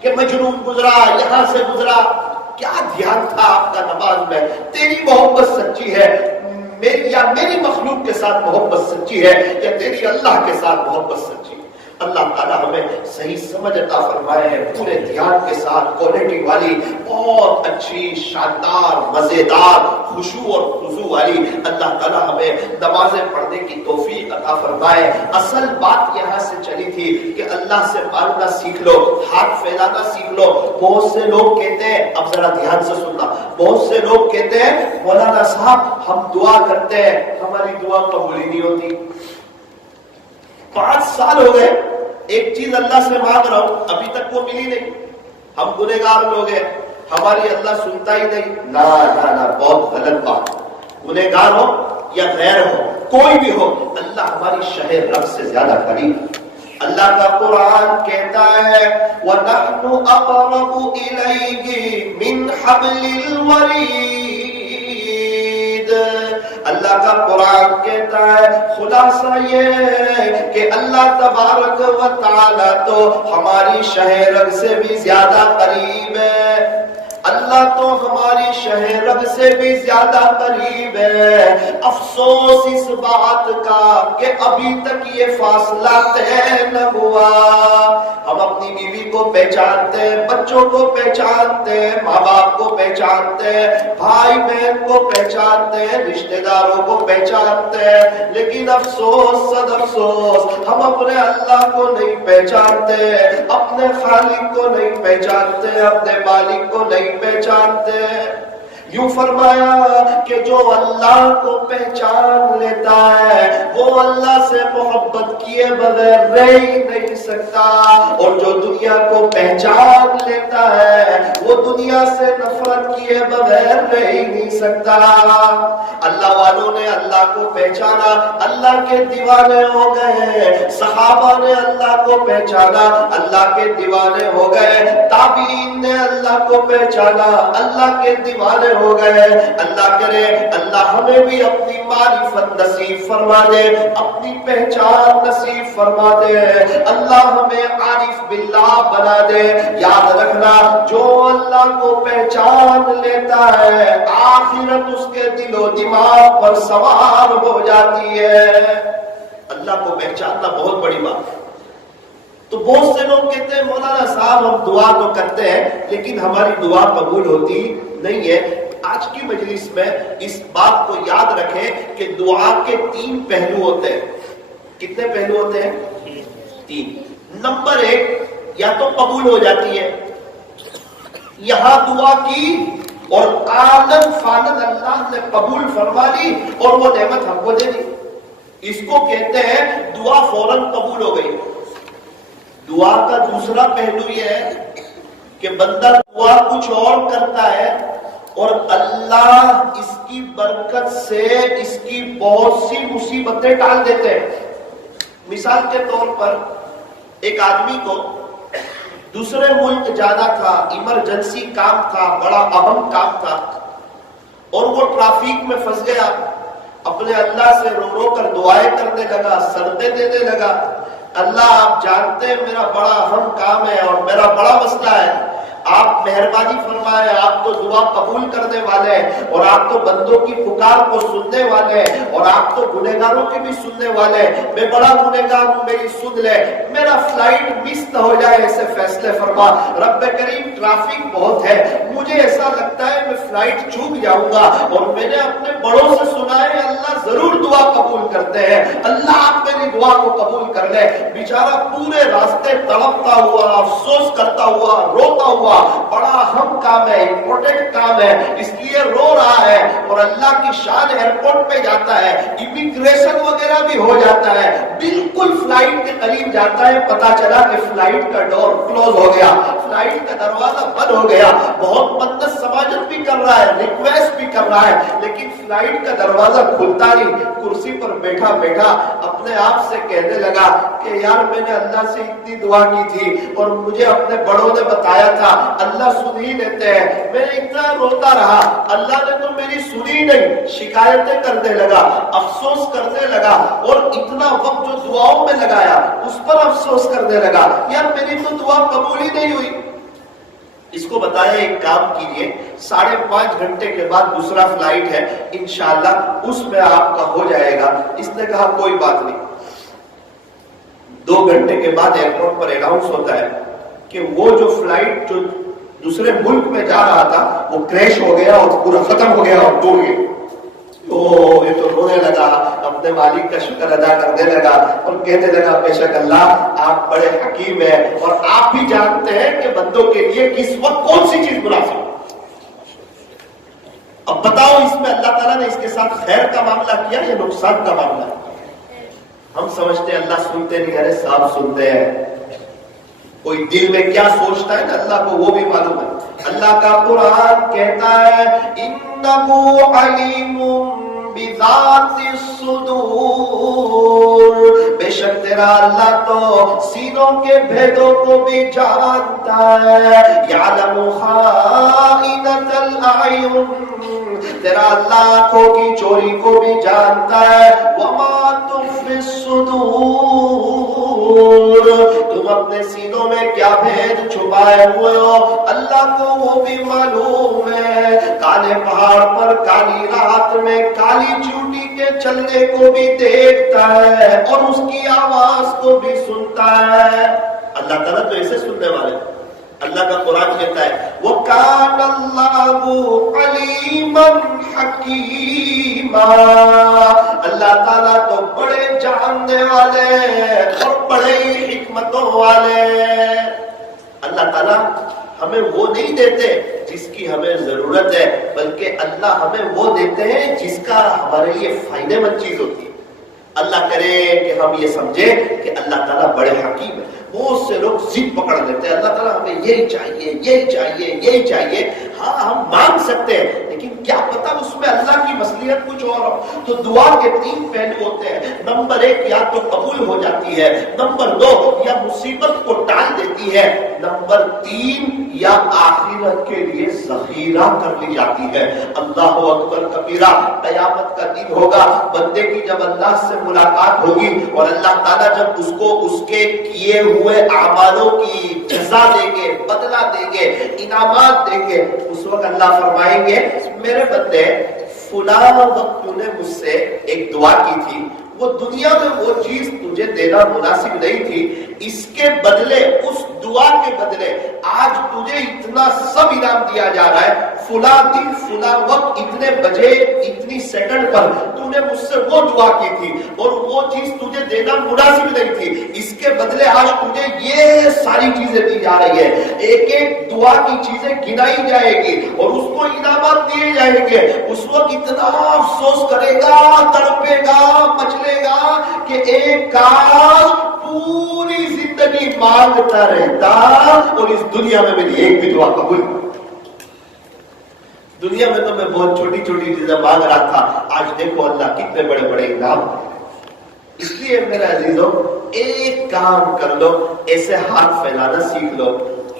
کہ مجنون گزرا یہاں سے گزرا. کیا دھیان تھا آپ کا نماز میں. تیری محبت سچی ہے میری مخلوق کے ساتھ محبت سچی ہے یا تیری اللہ کے ساتھ محبت سچی ہے. اللہ تعالیٰ ہمیں صحیح سمجھ عطا فرمائے ہے. پورے دھیان کے ساتھ کوالٹی والی بہت اچھی شاندار مزیدار خشوع اور خضوع والی اللہ تعالیٰ ہمیں نمازیں پڑھنے کی توفیق عطا فرمائے. اصل بات یہاں سے چلی تھی کہ اللہ سے مانگنا سیکھ لو, ہاتھ پھیلانا سیکھ لو. بہت سے لوگ کہتے ہیں, اب ذرا دھیان سے سننا, بہت سے لوگ کہتے ہیں مولانا صاحب ہم دعا کرتے ہیں ہماری دعا قبول ہی نہیں ہوتی. 5 سال ہو گئے ایک چیز اللہ سے مانگ رہا ہوں ابھی تک وہ ملی نہیں. ہم گنہگار لوگ ہیں, ہماری اللہ سنتا ہی نہیں. نہ نہ نہ, بہت غلط بات. گنہگار ہو یا غیر ہو کوئی بھی ہو, اللہ ہماری شہر رب سے زیادہ قریب. اللہ کا قرآن کہتا ہے وَنَحْنُ أَقْرَبُ إِلَيْهِ مِنْ حَبْلِ الْوَرِيدِ. اللہ کا قرآن کہتا ہے خلاصہ یہ ہے کہ اللہ تبارک و تعالی تو ہماری شہ رگ سے بھی زیادہ قریب ہے. اللہ تو ہماری شہ رگ سے بھی زیادہ قریب ہے. افسوس اس بات کا کہ ابھی تک یہ فاصلہ طے نہ ہوا. ہم اپنی بیوی کو پہچانتے ہیں, بچوں کو پہچانتے ہیں, ماں باپ کو پہچانتے ہیں, بھائی بہن کو پہچانتے ہیں, رشتہ داروں کو پہچانتے ہیں, لیکن افسوس صد افسوس ہم اپنے اللہ کو نہیں پہچانتے, اپنے خالق کو نہیں پہچانتے, اپنے مالک کو نہیں پہچانتے. یوں فرمایا کہ جو اللہ کو پہچان لیتا ہے وہ اللہ سے محبت کیے بغیر رہ ہی نہیں سکتا, اور جو دنیا کو پہچان لیتا ہے وہ دنیا سے نفرت کیے بغیر رہ ہی نہیں سکتا. اللہ والوں نے اللہ کو پہچانا, اللہ کے دیوانے ہو گئے. صحابہ نے اللہ کو پہچانا, اللہ کے دیوانے ہو گئے. تابعین نے اللہ کو پہچانا, اللہ کے دیوانے ہو گئے. اللہ کرے اللہ ہمیں بھی اپنی معرفت نصیب فرما دے, اپنی پہچان نصیب فرما دے. اللہ ہمیں عارف باللہ بنا دے. یاد رکھنا جو اللہ کو پہچان لیتا ہے آخرت اس کے دل و دماغ پر سوار ہو جاتی ہے. اللہ کو پہچاننا بہت بڑی بات ہے. تو بہت سے لوگ کہتے ہیں مولانا صاحب ہم دعا تو کرتے ہیں لیکن ہماری دعا قبول ہوتی نہیں ہے. آج کی مجلس میں اس بات کو یاد رکھیں کہ دعا کے 3 پہلو ہوتے ہیں. کتنے پہلو ہوتے ہیں؟ 3. نمبر 1, یا تو قبول ہو جاتی ہے, یہاں دعا کی اور آنن فانن اللہ نے قبول فرما لی اور وہ نعمت ہم کو دے دی. اس کو کہتے ہیں دعا فوراً قبول ہو گئی. دعا کا دوسرا پہلو یہ ہے کہ بندہ دعا کچھ اور کرتا ہے اور اللہ اس کی برکت سے اس کی بہت سی مصیبتیں ٹال دیتے ہیں. مثال کے طور پر ایک آدمی کو دوسرے ملک جانا تھا, ایمرجنسی کام تھا, بڑا اہم کام تھا, اور وہ ٹریفک میں پھنس گیا. اپنے اللہ سے رو رو کر دعائیں کرنے لگا, سردیں دینے لگا. اللہ آپ جانتے ہیں میرا بڑا اہم کام ہے اور میرا بڑا مسئلہ ہے, آپ مہربانی فرمائے. آپ تو دعا قبول کرنے والے ہیں اور آپ تو بندوں کی پکار کو سننے والے ہیں اور آپ تو گنہگاروں کی بھی سننے والے ہیں. میں بڑا گنہگار ہوں, میری سن لے, میرا فلائٹ مس نہ ہو جائے ایسے فیصلے فرما. رب کریم ٹریفک بہت ہے, مجھے ایسا لگتا ہے میں فلائٹ چوک جاؤں گا, اور میں نے اپنے بڑوں سے سنا ہے اللہ ضرور دعا قبول کرتے ہیں, اللہ آپ میری دعا کو قبول کر لے. بیچارہ پورے راستے تڑپتا ہوا, افسوس کرتا ہوا, روتا ہوا, بڑا اہم کام ہے, امپورٹنٹ کام ہے, اس لیے رو رہا ہے. اور اللہ کی شان, ایئرپورٹ پہ جاتا ہے, امیگریشن وغیرہ بھی ہو جاتا ہے, بالکل فلائٹ کے قریب جاتا ہے, پتا چلا کہ فلائٹ کا ڈور کلوز ہو گیا, فلائٹ کا دروازہ بند ہو گیا. بہت مدد سماجت بھی کر رہا ہے, ریکویسٹ بھی کر رہا ہے, لیکن فلائٹ کا دروازہ کھلتا نہیں. کرسی پر بیٹھا بیٹھا اپنے آپ سے کہنے لگا کہ یار میں نے اللہ سے اتنی دعا کی تھی اور مجھے اپنے بڑوں نے بتایا تھا اللہ سن ہی لیتے ہیں, میں اتنا روتا رہا, اللہ نے تو میری سنی نہیں. شکایتیں کرنے لگا, افسوس کرنے لگا, اور اتنا وقت جو دعاؤں میں لگایا اس پر افسوس کرنے لگا, یار میری تو دعا قبول ہی نہیں ہوئی. اس کو بتایا ایک کام کیجئے, 5.5 گھنٹے کے بعد دوسرا فلائٹ ہے, انشاءاللہ اس میں آپ کا ہو جائے گا. اس نے کہا کوئی بات نہیں. 2 گھنٹے کے بعد ایئرپورٹ پر اناؤنس ہوتا ہے کہ وہ جو فلائٹ جو دوسرے ملک میں جا رہا تھا وہ کریش ہو گیا اور پورا ختم ہو گیا اور ٹوٹ گیا. یہ تو رونے لگا, اپنے مالک کا شکر ادا کرنے لگا اور کہنے لگا بے شک اللہ آپ بڑے حکیم ہیں اور آپ بھی جانتے ہیں کہ بندوں کے لیے کس وقت کون سی چیز مناسب. اب بتاؤ اس میں اللہ تعالیٰ نے اس کے ساتھ خیر کا معاملہ کیا یا نقصان کا معاملہ؟ ہم سمجھتے ہیں اللہ سنتے نہیں, ارے صاحب سنتے ہیں. کوئی دل میں کیا سوچتا ہے نا اللہ کو وہ بھی معلوم ہے. اللہ کا قرآن کہتا ہے انہ علیم بذات الصدور, بے شک تیرا اللہ تو سینوں کے بھیدوں کو بھی جانتا ہے. یعلم خائنۃ الاعین, تیرا اللہ آنکھوں کی چوری کو بھی جانتا ہے. وما تخفی الصدور, تم اپنے سینوں میں کیا بھید چھپائے ہوئے ہو اللہ کو وہ بھی معلوم ہے. کالے پہاڑ پر کالی رات میں کالی چوٹی کے چلنے کو بھی دیکھتا ہے اور اس کی آواز کو بھی سنتا ہے. اللہ تعالیٰ تو ایسے سننے والے. اللہ کا قرآن کہتا ہے وَكَانَ اللَّهُ عَلِيمًا حَكِيمًا, اللہ تعالیٰ تو بڑے جاننے والے اور بڑے حکمتوں والے. اللہ تعالیٰ ہمیں وہ نہیں دیتے جس کی ہمیں ضرورت ہے, بلکہ اللہ ہمیں وہ دیتے ہیں جس کا ہمارے لیے فائدے مند چیز ہوتی ہے. اللہ کرے کہ ہم یہ سمجھے کہ اللہ تعالیٰ بڑے حکیم ہے. بہت سے لوگ ضد پکڑ لیتے ہیں اللہ تعالیٰ ہمیں یہی چاہیے یہی چاہیے یہی چاہیے. ہاں ہم مانگ سکتے ہیں لیکن کیا پتا اس میں اللہ کی مصلحت کچھ اور ہو. تو دعا کے 3 پہلو ہوتے ہیں. نمبر 1 یا تو قبول ہو جاتی ہے, نمبر 2 یا مصیبت کو ٹال دیتی ہے, نمبر 3 یا آخرت کے لیے ذخیرہ کر لی جاتی ہے. اللہ اکبر کبیرہ. قیامت کا دن ہوگا, بندے کی جب اللہ سے ملاقات ہوگی اور اللہ تعالیٰ جب اس کو اس کے کیے ہوئے اعمالوں کی جزا دیں گے, بدلہ دیں گے, انعامات دیں گے, اس وقت اللہ فرمائیں گے میرے بندے فلاں وقت تو نے مجھ سے ایک دعا کی تھی, وہ دنیا میں وہ چیز تجھے دینا مناسب نہیں تھی, اس کے بدلے اس دعا کے بدلے آج تجھے اتنا سب انعام دیا جا رہا ہے. فلاں دن فلاں وقت اتنے بجے اتنی سیکنڈ پر تو نے مجھ سے وہ دعا کی تھی اور وہ چیز تجھے دینا مناسب نہیں تھی, اس کے بدلے آج تجھے یہ ساری چیزیں دی جا رہی ہے. ایک ایک دعا کی چیزیں گنائی جائے گی اور اس کو انعامات دیے جائیں گے. اس وقت اتنا افسوس کرے گا, تڑپے گا, مچلے گا کہ ایک کاش پوری زندگی مانگتا رہتا اور اس دنیا میں میری ایک بھی دعا قبول. دنیا میں تو میں بہت چھوٹی چھوٹی چیزیں مانگ رہا تھا, آج دیکھو اللہ کتنے بڑے بڑے انعام. اس لیے میرے عزیزوں ایک کام کر لو, ایسے ہاتھ پھیلانا سیکھ لو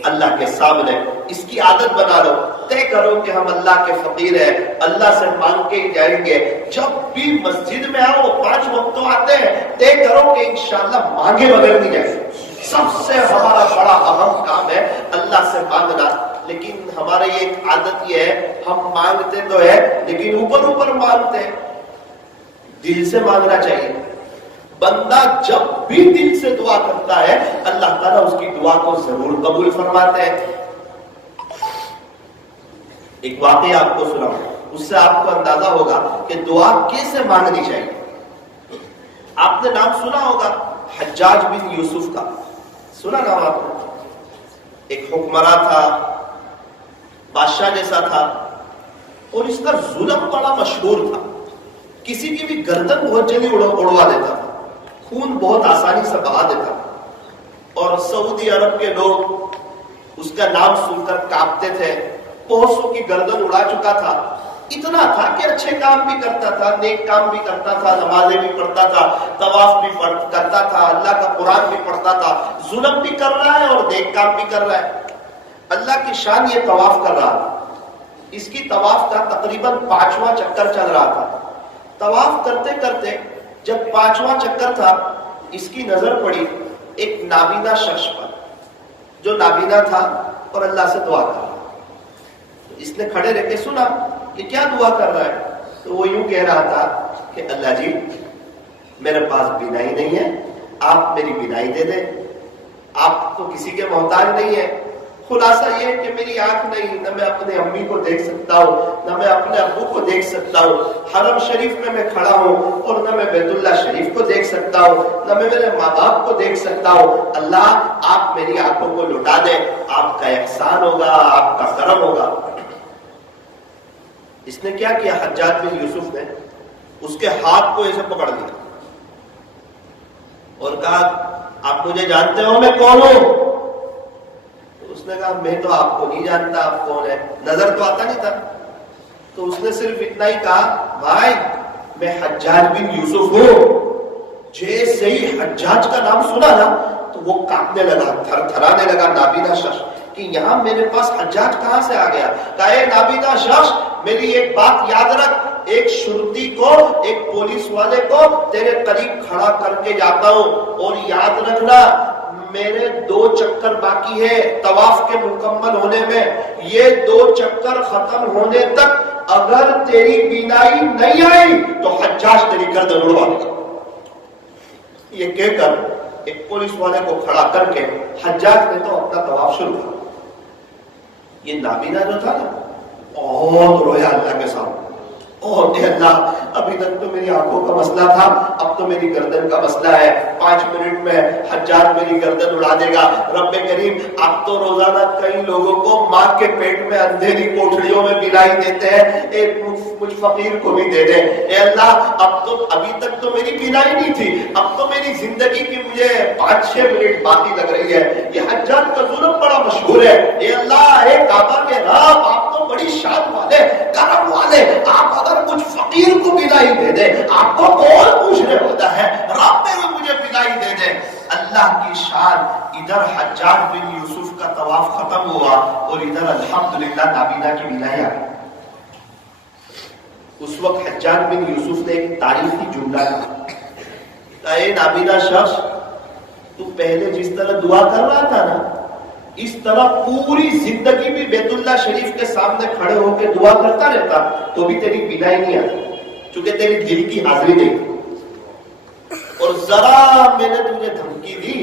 اللہ کے سامنے, اس کی عادت بنا لو. طے کرو کہ ہم اللہ کے فقیر ہیں, اللہ سے مانگ کے ہی جائیں گے. جب بھی مسجد میں آؤ 5 وقتوں آتے ہیں, طے کرو کہ انشاءاللہ مانگے بغیر نہیں جائیں. سب سے ہمارا بڑا اہم کام ہے اللہ سے مانگنا. لیکن ہماری ایک عادت یہ ہے, ہم مانگتے تو ہے لیکن اوپر اوپر مانگتے ہیں. دل سے مانگنا چاہیے. بندہ جب بھی دل سے دعا کرتا ہے اللہ تعالیٰ اس کی دعا کو ضرور قبول فرماتے ہیں. ایک واقعہ آپ کو سناؤں, اس سے آپ کو اندازہ ہوگا کہ دعا کیسے مانگنی چاہیے. آپ نے نام سنا ہوگا حجاج بن یوسف کا، سنا نام آپ نے؟ ایک حکمراں تھا، بادشاہ جیسا تھا، اور اس کا ظلم بڑا مشہور تھا. کسی کی بھی گردن بہت جلدی اڑوا دیتا تھا، خون بہت آسانی سے بہا دیتا تھا، اور سعودی عرب کے لوگ اس کا نام سن کر کانپتے تھے. بہت سو کی گردن اڑا چکا تھا. اتنا تھا کہ اچھے کام بھی کرتا تھا، نیک کام بھی کرتا تھا، نمازیں بھی پڑھتا تھا، طواف بھی کرتا تھا، اللہ کا قرآن بھی پڑھتا تھا. ظلم بھی کر رہا ہے اور نیک کام بھی کر رہا ہے. اللہ کی شان یہ طواف کر رہا تھا. اس کی طواف کا تقریباً 5واں چکر چل رہا تھا. طواف کرتے کرتے جب 5واں چکر تھا، اس کی نظر پڑی ایک نابینا شخص پر، جو نابینا تھا اور اللہ سے دعا کر رہا. اس نے کھڑے رہ کے سنا کہ کیا دعا کر رہا ہے، تو وہ یوں کہہ رہا تھا کہ اللہ جی میرے پاس بینائی نہیں ہے، آپ میری بینائی دے دیں. آپ تو کسی کے محتاج نہیں ہے. خلاصہ یہ کہ میری آنکھ نہیں، نہ میں اپنے امی کو دیکھ سکتا ہوں، نہ میں اپنے ابو کو دیکھ سکتا ہوں. حرم شریف میں کھڑا ہوں اور نہ میں بیت اللہ شریف کو دیکھ سکتا ہوں، نہ میں میرے ماں باپ کو دیکھ سکتا ہوں. اللہ آپ میری آنکھوں کو لٹا دیں، آپ کا احسان ہوگا، آپ کا کرم ہوگا. اس نے کیا کیا؟ حجاج بن یوسف نے اس کے ہاتھ کو ایسے پکڑ لیا اور کہا آپ مجھے جانتے ہو میں کون ہوں؟ اس نے کہا میں تو آپ کو نہیں جانتا آپ کون ہے، نظر تو آتا نہیں تھا. تو اس نے صرف اتنا ہی کہا بھائی میں حجاج بن یوسف ہوں. جیسے ہی حجاج کا نام سنا نا تو وہ کانپنے لگا، تھر تھرانے لگا نابینا شخص کہ یہاں میرے پاس حجاج کہاں سے آ گیا. کہا اے نابینا شخص میری ایک بات یاد رکھ، ایک شرطی کو، ایک پولیس والے کو تیرے قریب کھڑا کر کے جاتا ہوں، اور یاد رکھنا میرے 2 چکر باقی ہے طواف کے مکمل ہونے میں. یہ 2 چکر ختم ہونے تک اگر تیری بینائی نہیں آئی تو حجاج تیری گردن اڑوا دے گا. یہ کہہ کر ایک پولیس والے کو کھڑا کر کے حجاج نے تو اپنا طواف شروع کیا. یہ نابینا جو تھا نا بہت رویا اللہ کے سامنے، اور اے اللہ ابھی تک تو میری آنکھوں کا مسئلہ تھا، اب تو میری گردن کا مسئلہ ہے. 5 منٹ میں حجاج میری گردن اڑا دے گا. رب کریم آپ تو روزانہ کئی لوگوں کو ماں کے پیٹ میں اندھیری کوٹڑیوں میں بینائی دیتے ہیں، ایک مجھ فقیر کو بھی دے دے. اے اللہ ابھی تک تو میری بینائی نہیں تھی، اب تو میری زندگی کی مجھے 5-6 منٹ باقی لگ رہی ہے. یہ حجاج کا ظلم بڑا مشہور ہے. اے اللہ اے کعبہ کے رب آپ تو بڑی شان والے، کرم والے، آپ اگر کچھ فقیر کو بینائی دے دے آپ کو کون پوچھنے ہوتا ہے، رب میں بھی مجھے بینائی دے دے. اللہ کی شان. ادھر حجاج بن یوسف کا طواف ختم ہوا اور ادھر الحمدللہ نابینا کی بینائی آ گئی. اس وقت حجاج بن یوسف نے ایک تاریخی جملہ کہا، اے نابینا شخص تو پہلے جس طرح دعا کر رہا تھا نا اس طرح پوری زندگی بھی بیت اللہ شریف کے سامنے کھڑے ہو کے دعا کرتا رہتا تو بھی تیری بینائی نہیں آتی، چونکہ تیری دل کی حاضری نہیں. اور ذرا میں نے تجھے دھمکی دی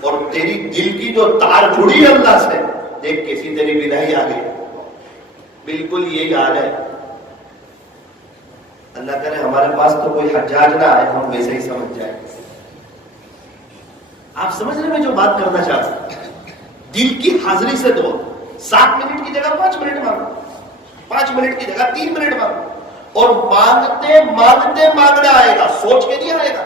اور تیری دل کی جو تار جڑی اللہ سے، دیکھ کیسی تیری بینائی آ گئی. بالکل یہی حال ہے. اللہ کرے ہمارے پاس تو کوئی حجاج نہ آئے، ہم ویسے ہی سمجھ جائیں. آپ سمجھ رہے میں جو بات کرنا چاہتا ہوں؟ دل کی حاضری سے دو. 7 منٹ کی جگہ 5 منٹ مانگو، 5 منٹ کی جگہ 3 منٹ مانگو، اور مانگتے مانگتے مانگنا آئے گا، سوچ کے نہیں آئے گا.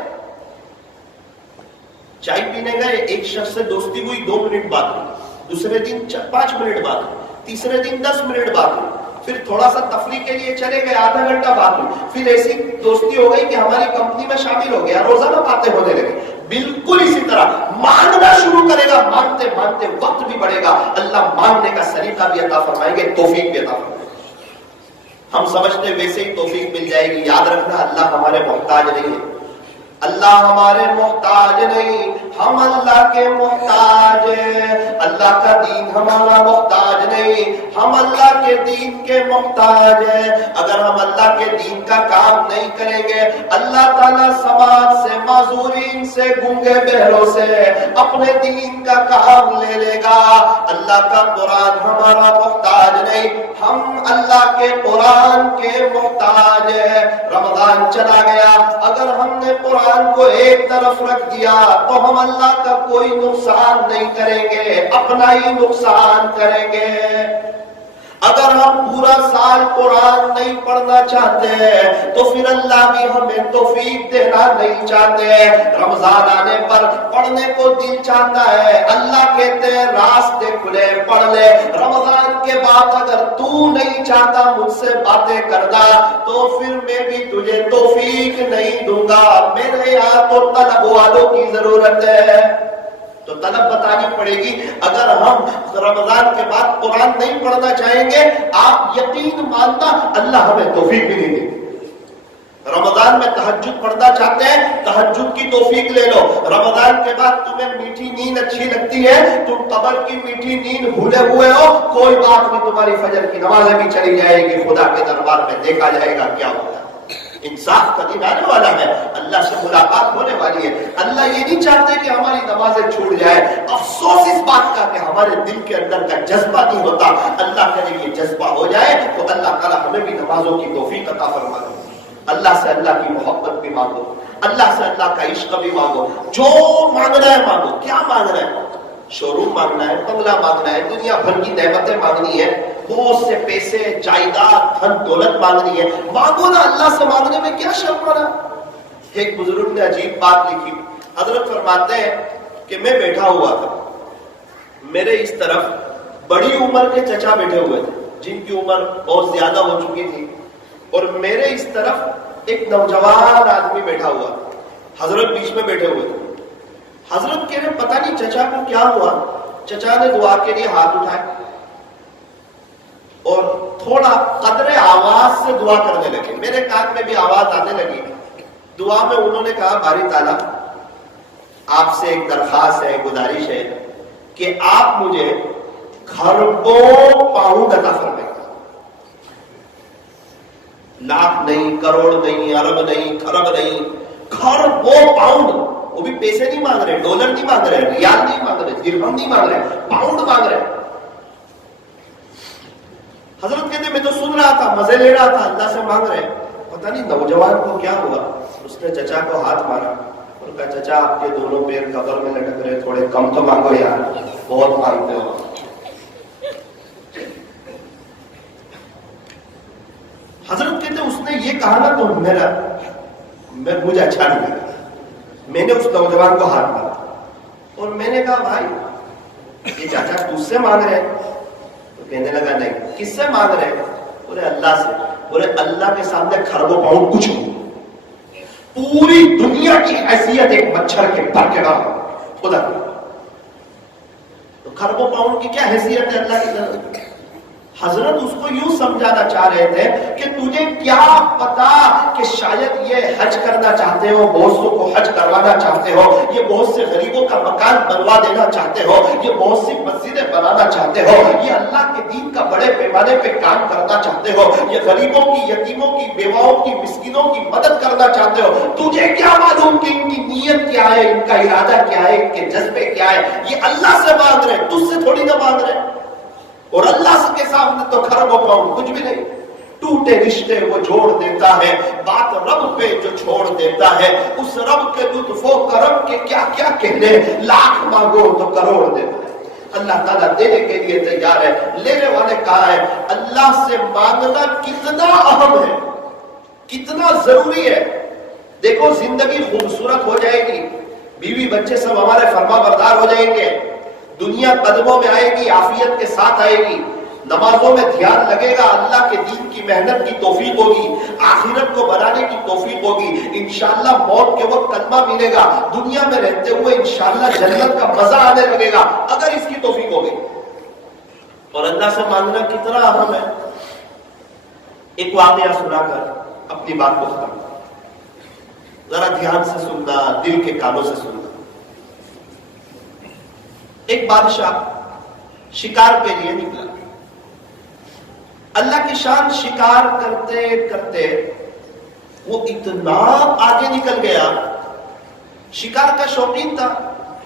چائے پینے گئے، ایک شخص سے دوستی ہوئی، 2 منٹ بات ہوئی، دوسرے دن 5 منٹ بات ہوئی، تیسرے دن 10 منٹ بات ہوئی، پھر تھوڑا سا تفریح کے لیے چلے گئے، آدھا گھنٹہ بات ہوئی، پھر ایسی دوستی ہو گئی کہ ہماری کمپنی میں شامل ہو گیا، روزانہ باتیں ہونے لگی. بالکل اسی طرح مانگنا شروع کرے گا، مانگتے مانگتے وقت بھی بڑھے گا، اللہ مانگنے کا سلیقہ بھی عطا فرمائیں گے، توفیق بھی عطا فرمائیں گے. ہم سمجھتے ویسے ہی توفیق مل جائے گی. یاد رکھنا اللہ ہمارے محتاج نہیں ہے، اللہ ہمارے محتاج نہیں، ہم اللہ کے محتاج ہیں. اللہ کا دین ہمارا محتاج نہیں، ہم اللہ کے دین کے محتاج ہیں. اگر ہم اللہ کے دین کا کام نہیں کریں گے اللہ تعالیٰ سماج سے، معذورین سے، گونگے بہروں سے اپنے دین کا کام لے لے گا. اللہ کا قرآن ہمارا محتاج نہیں، ہم اللہ کے قرآن کے محتاج ہیں. رمضان چلا گیا، اگر ہم نے قرآن کو ایک طرف رکھ دیا تو ہم اللہ کا کوئی نقصان نہیں کریں گے، اپنا ہی نقصان کریں گے۔ اگر ہم پورا سال قرآن نہیں پڑھنا چاہتے تو پھر اللہ بھی ہمیں توفیق دینا نہیں چاہتے۔ رمضان آنے پر پڑھنے کو دل چاہتا ہے، اللہ کہتے ہیں راستے کھلے پڑھ لے۔ رمضان کے بعد اگر تو نہیں چاہتا مجھ سے باتیں کرنا تو پھر میں بھی تجھے توفیق نہیں دوں گا۔ میرے یہاں تو طلب والوں کی ضرورت ہے، تو طلب بتانی پڑے گی۔ اگر ہم رمضان کے بعد قرآن نہیں پڑھنا چاہیں گے، آپ یقین ماننا اللہ ہمیں توفیق بھی نہیں دے گی۔ رمضان میں تہجد پڑھنا چاہتے ہیں، تہجد کی توفیق لے لو۔ رمضان کے بعد تمہیں میٹھی نیند اچھی لگتی ہے، تم قبر کی میٹھی نیند بھولے ہوئے ہو، کوئی بات نہیں، تمہاری فجر کی نمازیں بھی چلی جائے گی، خدا کے دربار میں دیکھا جائے گا کیا ہوگا۔ انصاف کا دن آنے والا ہے، اللہ سے ملاقات ہونے والی ہے۔ اللہ یہ نہیں چاہتے کہ ہماری نمازیں چھوٹ جائے۔ افسوس اس بات کا کہ ہمارے دل کے اندر کا جذبہ نہیں ہوتا۔ اللہ کرے یہ جذبہ ہو جائے تو اللہ تعالیٰ ہمیں بھی نمازوں کی توفیق عطا فرما دے۔ اللہ سے اللہ کی محبت بھی مانگو، اللہ سے اللہ کا عشق بھی مانگو، جو مانگنا ہے مانگو۔ کیا مانگنا ہے؟ شو روم مانگنا ہے، بنگلہ مانگنا ہے، دنیا بھر کی نعمتیں مانگنی ہے، بہت سے پیسے، جائیداد، دھن دولت مانگنی ہے، مانگو نا۔ اللہ سے مانگنے میں کیا شرم آنا۔ ایک بزرگ نے عجیب بات لکھی، حضرت فرماتے ہیں کہ میں بیٹھا ہوا تھا، میرے اس طرف بڑی عمر کے چچا بیٹھے ہوئے تھے جن کی عمر بہت زیادہ ہو چکی تھی، اور میرے اس طرف ایک نوجوان آدمی بیٹھا ہوا، حضرت بیچ میں بیٹھے ہوئے تھے۔ حضرت کہہ رہے پتہ نہیں چچا کو کیا ہوا، چچا نے دعا کے لیے ہاتھ اٹھائے اور تھوڑا قدر آواز سے دعا کرنے لگے، میرے کان میں بھی آواز آنے لگی۔ دعا میں انہوں نے کہا باری تعالیٰ آپ سے ایک درخواست ہے، گزارش ہے کہ آپ مجھے کھربوں پاؤنڈ عطا فرمائیں، لاکھ نہیں، کروڑ نہیں، ارب نہیں، کھرب نہیں، کھربوں پاؤنڈ۔ وہ بھی پیسے نہیں مانگ رہے، ڈالر نہیں مانگ رہے، ریال نہیں مانگ رہے، درہم نہیں مانگ رہے، پاؤنڈ مانگ رہے۔ حضرت کہتے میں تو سن رہا تھا، مزے لے رہا تھا، اللہ سے مانگ رہے، پتہ نہیں نوجوان کو کیا ہوا۔ اس نے چچا کو ہاتھ مارا اور کہا چچا آپ کے دونوں پیر قبر میں لٹک رہے، تھوڑے کم تو مانگو یار، بہت مانگتے ہو۔ حضرت کہتے اس نے یہ کہا نا تو مجھے اچھا نہیں لگا، میں نے اس نوجوان کو ہاتھ مارا اور میں نے کہا بھائی یہ چاچا تجھ سے مانگ رہے، تو کہنے لگا نہیں، کس سے مانگ رہے؟ بولے اللہ سے۔ بولے اللہ کے سامنے کھربوں پاؤنڈ کچھ نہیں، پوری دنیا کی حیثیت ایک مچھر کے پر کے نام خدا، تو کھربوں پاؤنڈ کی کیا حیثیت ہے اللہ کی طرف۔ حضرت اس کو یوں سمجھانا چاہ رہے تھے کہ تجھے کیا پتا کہ شاید یہ حج کرنا چاہتے ہو، بہت سو کو حج کروانا چاہتے ہو، یہ بہت سے غریبوں کا مکان بنوا دینا چاہتے ہو، یہ بہت سی مسجدیں بنانا چاہتے ہو، یہ اللہ کے دین کا بڑے پیمانے پہ کام کرنا چاہتے ہو، یہ غریبوں کی، یتیموں کی، بیواؤں کی، مسکینوں کی مدد کرنا چاہتے ہو۔ تجھے کیا معلوم کہ ان کی نیت کیا ہے، ان کا ارادہ کیا ہے، ان کے جذبے کیا ہے؟ یہ اللہ سے مانگ رہے، تجھ سے تھوڑی نہ مانگ رہے۔ اور اللہ کے سامنے تو کھربوں پاؤنڈ کچھ بھی نہیں۔ ٹوٹے رشتے وہ جوڑ دیتا ہے، بات رب پہ جو چھوڑ دیتا ہے، اس رب کے لطف و کرم کے کیا کیا کہنے، لاکھ مانگو تو کروڑ دیتا ہے۔ اللہ تعالیٰ دینے کے لیے تیار ہے، لینے والے کہا ہے۔ اللہ سے مانگنا کتنا اہم ہے، کتنا ضروری ہے۔ دیکھو زندگی خوبصورت ہو جائے گی، بیوی بچے سب ہمارے فرما بردار ہو جائیں گے، دنیا قدموں میں آئے گی، عافیت کے ساتھ آئے گی، نمازوں میں دھیان لگے گا، اللہ کے دین کی محنت کی توفیق ہوگی، آخرت کو بنانے کی توفیق ہوگی، انشاءاللہ موت کے وقت کلمہ ملے گا، دنیا میں رہتے ہوئے انشاءاللہ جنت کا مزہ آنے لگے گا اگر اس کی توفیق ہوگی۔ اور اللہ سے مانگنا کتنا اہم ہے۔ ایک واقعہ سنا کر اپنی بات کو ختم، ذرا دھیان سے سننا، دل کے کانوں سے سننا۔ ایک بادشاہ شکار کے لیے نکلا، اللہ کی شان شکار کرتے کرتے وہ اتنا آگے نکل گیا، شکار کا شوقین تھا،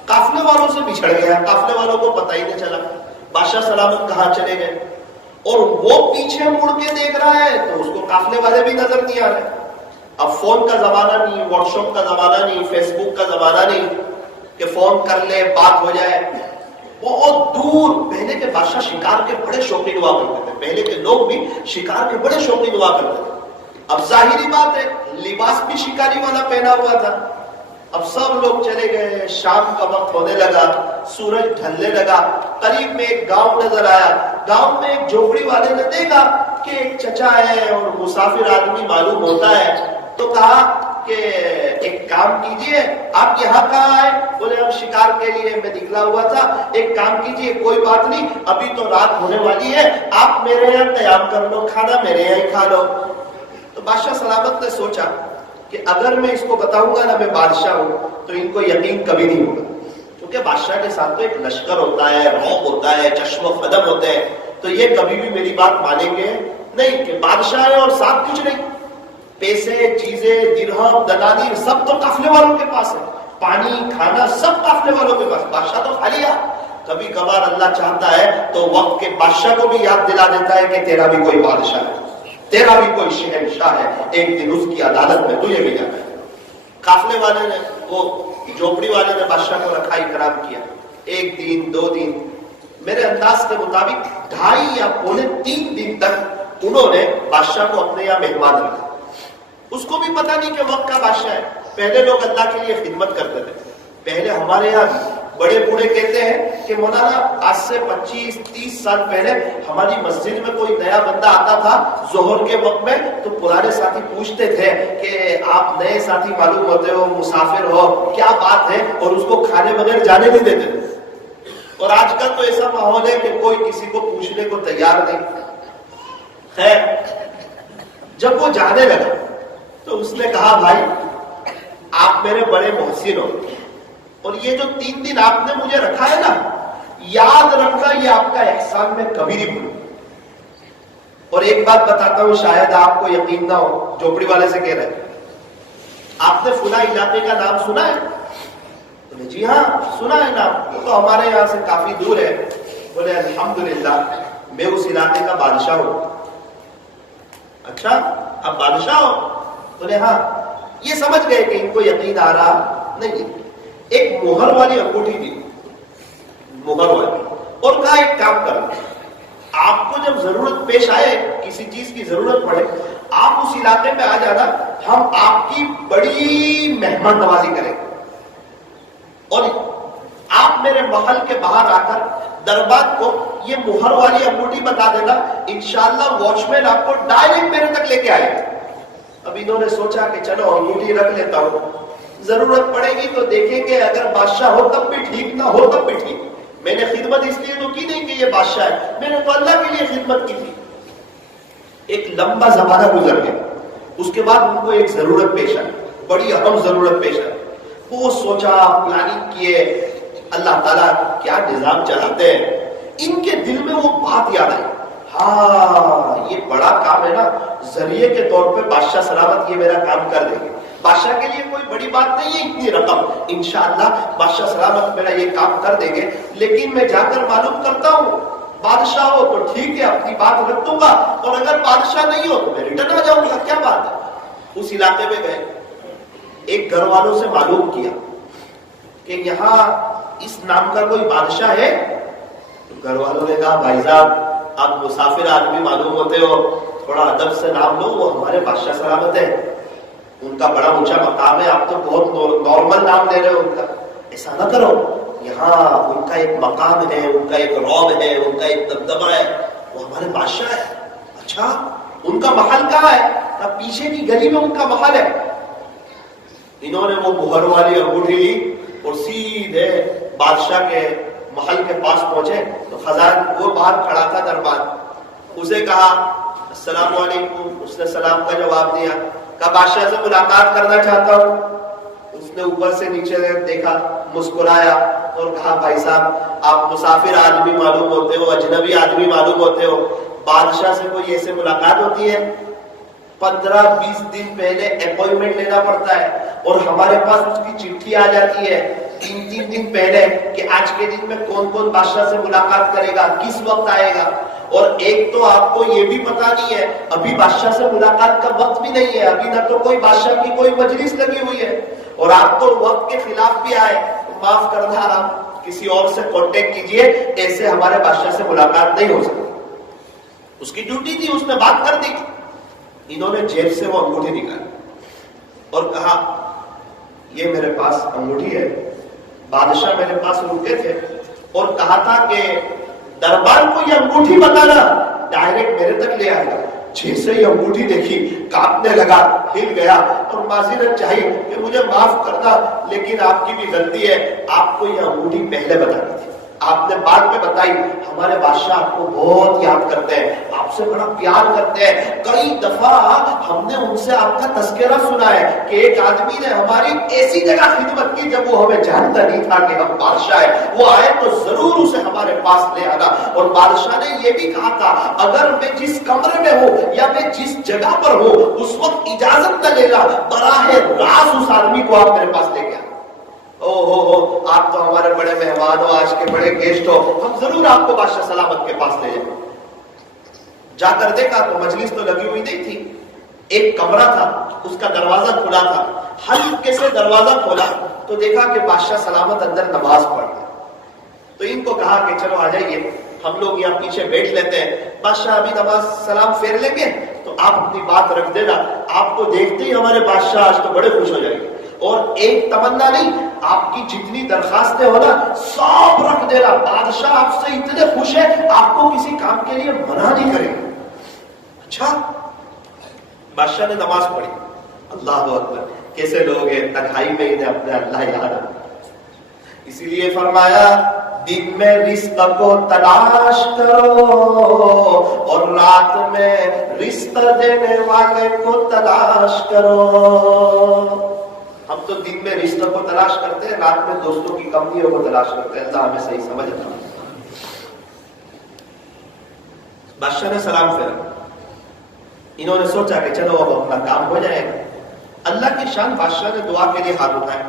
قافلے والوں سے بچھڑ گیا، قافلے والوں کو پتہ ہی نہیں چلا بادشاہ سلامت کہاں چلے گئے، اور وہ پیچھے مڑ کے دیکھ رہا ہے تو اس کو قافلے والے بھی نظر نہیں آ رہے۔ اب فون کا زمانہ نہیں، واٹس ایپ کا زمانہ نہیں، فیس بک کا زمانہ نہیں کہ فون کر لے بات ہو جائے. بہت دور. پہلے کے بادشاہ شکار کے بڑے شوقین ہوا کرتے تھے، پہلے کے لوگ بھی شکار کے بڑے شوقین ہوا کرتے تھے. اب ظاہری بات ہے لباس بھی شکاری والا پہنا ہوا تھا. اب سب لوگ چلے گئے، شام کا وقت ہونے لگا، سورج ڈھلنے لگا. قریب میں ایک گاؤں نظر آیا. گاؤں میں ایک جھوپڑی والے نے دیکھا کہ ایک چچا ہے اور مسافر آدمی معلوم ہوتا ہے، تو کہا کہ ایک کام کیجئے، آپ یہاں کہاں آئے؟ بولے ہم شکار کے لیے میں نکلا ہوا تھا. ایک کام کیجئے، کوئی بات نہیں، ابھی تو رات ہونے والی ہے، آپ میرے یہاں قیام کر لو، کھانا میرے یہاں ہی کھا لو. تو بادشاہ سلامت نے سوچا کہ اگر میں اس کو بتاؤں گا نا میں بادشاہ ہوں تو ان کو یقین کبھی نہیں ہوگا، کیونکہ بادشاہ کے ساتھ تو ایک لشکر ہوتا ہے، رعب ہوتا ہے، چشم و قدم ہوتے ہیں، تو یہ کبھی بھی میری بات مانیں گے نہیں کہ بادشاہ ہے اور ساتھ کچھ نہیں. پیسے، چیزیں، درہم، دنانیر سب تو قافلے والوں کے پاس ہے، پانی، کھانا سب قافلے والوں کے پاس، بادشاہ تو خالی ہے. کبھی کبھار اللہ چاہتا ہے تو وقت کے بادشاہ کو بھی یاد دلا دیتا ہے کہ تیرا بھی کوئی بادشاہ ہے، تیرا بھی کوئی شہنشاہ ہے، ایک دن اس کی عدالت میں تجھے بھی جانا ہے. قافلے والے نے، وہ جھوپڑی والے نے بادشاہ کو رکھا، اکرام کیا. ایک دن، 2 دن، میرے انداز کے مطابق 2.5 یا 3 دن تک انہوں نے بادشاہ کو اپنے یہاں مہمان رکھا. اس کو بھی پتا نہیں کہ وقت کا بادشاہ ہے. پہلے لوگ اللہ کے لیے خدمت کرتے تھے. پہلے ہمارے یہاں بڑے بوڑھے کہتے ہیں کہ مولانا آج سے 25-30 سال پہلے ہماری مسجد میں کوئی نیا بندہ آتا تھا ظہر کے وقت میں، تو پرانے ساتھی پوچھتے تھے کہ آپ نئے ساتھی معلوم ہوتے ہو، مسافر ہو، کیا بات ہے، اور اس کو کھانے بغیر جانے نہیں دیتے تھے. اور آج کل تو ایسا ماحول ہے کہ کوئی کسی کو پوچھنے کو تیار نہیں. خیر، جب وہ جانے لگا تو اس نے کہا بھائی آپ میرے بڑے محسن ہو، اور یہ جو 3 دن آپ نے مجھے رکھا ہے نا، یاد رکھنا یہ آپ کا احسان میں کبھی نہیں بھولوں. اور ایک بات بتاتا ہوں، شاید آپ کو یقین نہ ہو، جھوپڑی والے سے کہہ رہے ہیں آپ نے فلاں علاقے کا نام سنا ہے؟ بولے جی ہاں سنا ہے نام، وہ تو ہمارے یہاں سے کافی دور ہے. بولے الحمدللہ میں اس علاقے کا بادشاہ ہوں. اچھا آپ بادشاہ ہو؟ بولے ہاں. یہ سمجھ گئے کہ ان کو یقین آ رہا نہیں. ایک مہر والی انگوٹھی دی، مہر والی، اور کہا ایک کام کرو، آپ کو جب ضرورت پیش آئے، کسی چیز کی ضرورت پڑے، آپ اس علاقے میں آ جانا، ہم آپ کی بڑی مہمان نوازی کریں گے. اور آپ میرے محل کے باہر آ کر دربار کو یہ مہر والی انگوٹھی بتا دینا، انشاءاللہ واچ مین آپ کو ڈائریکٹ میرے تک لے کے آئے گا. اب انہوں نے سوچا کہ چلو انگوٹھی رکھ لیتا ہوں، ضرورت پڑے گی تو دیکھیں گے، اگر بادشاہ ہو تب بھی ٹھیک، نہ ہو تب بھی ٹھیک. میں نے خدمت اس لیے تو کی نہیں کہ یہ بادشاہ ہے، میں نے تو اللہ کے لیے خدمت کی تھی. ایک لمبا زمانہ گزر گیا. اس کے بعد ان کو ایک ضرورت پیش آئی، بڑی اہم ضرورت پیش آئی. وہ سوچا، پلاننگ کیے، اللہ تعالیٰ کیا نظام چلاتے ہیں. ان کے دل میں وہ بات یاد آئی، ہاں یہ بڑا کام ہے نا، ذریعے کے طور پہ بادشاہ سلامت یہ میرا کام کر دیں گے. بادشاہ کے لیے کوئی بڑی بات نہیں ہے اتنی رقم، انشاءاللہ بادشاہ سلامت میرا یہ کام کر دیں گے. لیکن میں جا کر معلوم کرتا ہوں، بادشاہ ہو تو ٹھیک ہے اپنی بات رکھ دوں گا، اور اگر بادشاہ نہیں ہو تو میں ریٹرن آ جاؤں گا، کیا بات ہے. اس علاقے میں گئے، ایک گھر والوں سے معلوم کیا کہ یہاں اس نام کا کوئی بادشاہ ہے. تو گھر والوں نے کہا بھائی صاحب آپ مسافر آدمی معلوم ہوتے ہو، تھوڑا ادب سے نام لو، وہ ہمارے بادشاہ سلامت ہے، ان کا بڑا اونچا مقام ہے، آپ تو بہت نارمل نام لے رہے ہو ان کا. ایسا نہ کرو، یہاں ان کا ایک مقام ہے، ان کا ایک رعب ہے، ان کا ایک دبدبہ ہے، وہ ہمارے بادشاہ ہے. اچھا ان کا محل کہاں ہے؟ پیچھے کی گلی میں ان کا محل ہے. انہوں نے وہ مہر والی انگوٹھی لی اور سیدھے بادشاہ کے محل کے پاس پہنچے. تو خزان وہ باہر کھڑا تھا دربار، اسے کہا السلام علیکم. اس نے سلام کا جواب دیا. کہا بادشاہ سے ملاقات کرنا چاہتا ہوں. اس نے اوپر سے نیچے دیکھا، مسکرایا اور کہا بھائی صاحب آپ مسافر آدمی معلوم ہوتے ہو، اجنبی آدمی معلوم ہوتے ہو، بادشاہ سے کوئی ایسے ملاقات ہوتی ہے؟ 15-20 دن پہلے اپوائنٹمنٹ لینا پڑتا ہے، اور ہمارے پاس اس کی چٹھی آ جاتی ہے 3 دن پہلے کہ آج کے دن میں کون کون بادشاہ سے ملاقات کرے گا، کس وقت آئے گا. اور ایک تو آپ کو یہ بھی پتا نہیں ہے، ابھی بادشاہ سے ملاقات کا وقت بھی نہیں ہے، ابھی نہ تو کوئی بادشاہ کی کوئی مجلس لگی ہوئی ہے، اور آپ تو وقت کے خلاف بھی آئے، تو معاف کرنا، آپ کسی اور سے کانٹیکٹ کیجئے، ایسے ہمارے بادشاہ سے ملاقات نہیں ہو سکتی۔ اس کی ڈیوٹی تھی، اس نے بات کر دی۔ انہوں نے جیب سے وہ انگوٹھی نکالی اور کہا یہ میرے پاس انگوٹھی ہے، بادشاہ میرے پاس رکے تھے اور کہا تھا کہ دربار کو یہ انگوٹھی بتانا، ڈائریکٹ میرے تک لے آئے گا۔ جیسے ہی انگوٹھی دیکھی کانپنے لگا، ہل گیا اور معذرت چاہی کہ مجھے معاف کرنا، لیکن آپ کی بھی غلطی ہے، آپ کو یہ انگوٹھی پہلے بتانی تھی، آپ نے بعد میں بتائی۔ ہمارے بادشاہ آپ کو بہت یاد کرتے ہیں، آپ سے بڑا پیار کرتے ہیں، کئی دفعہ ہم نے ان سے آپ کا تذکرہ سنا ہے کہ ایک آدمی نے ہماری ایسی جگہ خدمت کی جب وہ ہمیں جانتا نہیں تھا کہ ہم بادشاہ ہیں، وہ آئے تو ضرور اسے ہمارے پاس لے آنا۔ اور بادشاہ نے یہ بھی کہا تھا اگر میں جس کمرے میں ہوں یا میں جس جگہ پر ہوں اس وقت اجازت نہ لینا، براہ راست اس آدمی کو آپ میرے پاس لے کے آنا۔ او ہو آپ تو ہمارے بڑے مہمان ہو، آج کے بڑے گیسٹ ہو، ہم ضرور آپ کو بادشاہ سلامت کے پاس لے جائیں۔ جا کر دیکھا تو مجلس تو لگی ہوئی نہیں تھی، ایک کمرہ تھا، اس کا دروازہ کھلا تھا، ہلکے سے دروازہ کھولا تو دیکھا کہ بادشاہ سلامت اندر نماز پڑھ رہے۔ تو ان کو کہا کہ چلو آ جائیے، ہم لوگ یہاں پیچھے بیٹھ لیتے ہیں، بادشاہ ابھی نماز سلام پھیر لیں گے تو آپ اپنی بات رکھ دینا، آپ کو دیکھتے ہی ہمارے بادشاہ آج تو بڑے خوش ہو جائیں گے، اور ایک تمنا نہیں، آپ کی جتنی درخواستیں ہو نا سب رکھ دینا، بادشاہ آپ سے اتنے خوش ہے آپ کو کسی کام کے لیے منع نہیں کریں گے۔ اچھا، بادشاہ نے نماز پڑھی، اللہ اکبر، کیسے لوگ ہیں تنہائی میں انہیں اپنے اللہ یاد ہے، اسی لیے فرمایا دن میں رزق کو تلاش کرو اور رات میں رزق دینے والے کو تلاش کرو۔ ہم تو دن میں رشتوں کو تلاش کرتے ہیں، رات میں دوستوں کی کمپنیوں کو تلاش کرتے ہیں، اللہ ہمیں صحیح سمجھ رہا۔ بادشاہ نے سلام پھیرا، انہوں نے سوچا کہ چلو اب اپنا کام ہو جائے گا۔ اللہ کی شان، بادشاہ نے دعا کے لیے ہاتھ اٹھائے،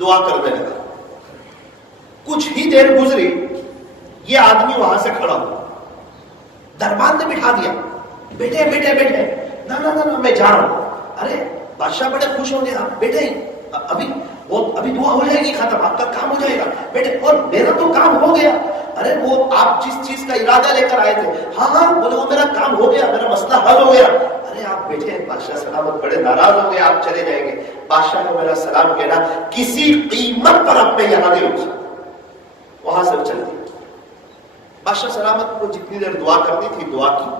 دعا کرنے لگا۔ کچھ ہی دیر گزری، یہ آدمی وہاں سے کھڑا ہوا، دربار نے بٹھا دیا، بیٹھے بیٹھے بیٹھے، نہ نہ نہ میں جا رہا ہوں۔ ارے بادشاہ بڑے خوش ہوں گے، آپ بیٹھے ابھی دعا ہو جائے گی، ختم، آپ کا کام ہو جائے گا، بیٹھے، اور میرا تو کام ہو گیا۔ ارے وہ آپ جس چیز کا ارادہ لے کر آئے تھے، ہاں ہاں بولے وہ میرا کام ہو گیا، میرا مسئلہ حل ہو گیا۔ ارے آپ بیٹھے، بادشاہ سلامت بڑے ناراض ہو گئے، آپ چلے جائیں گے۔ بادشاہ کو میرا سلام کہنا، کسی قیمت پر اب میں یہاں نہیں رک سکتا۔ وہاں سے چل گئے۔ بادشاہ سلامت کو جتنی دیر دعا کرنی تھی دعا کی،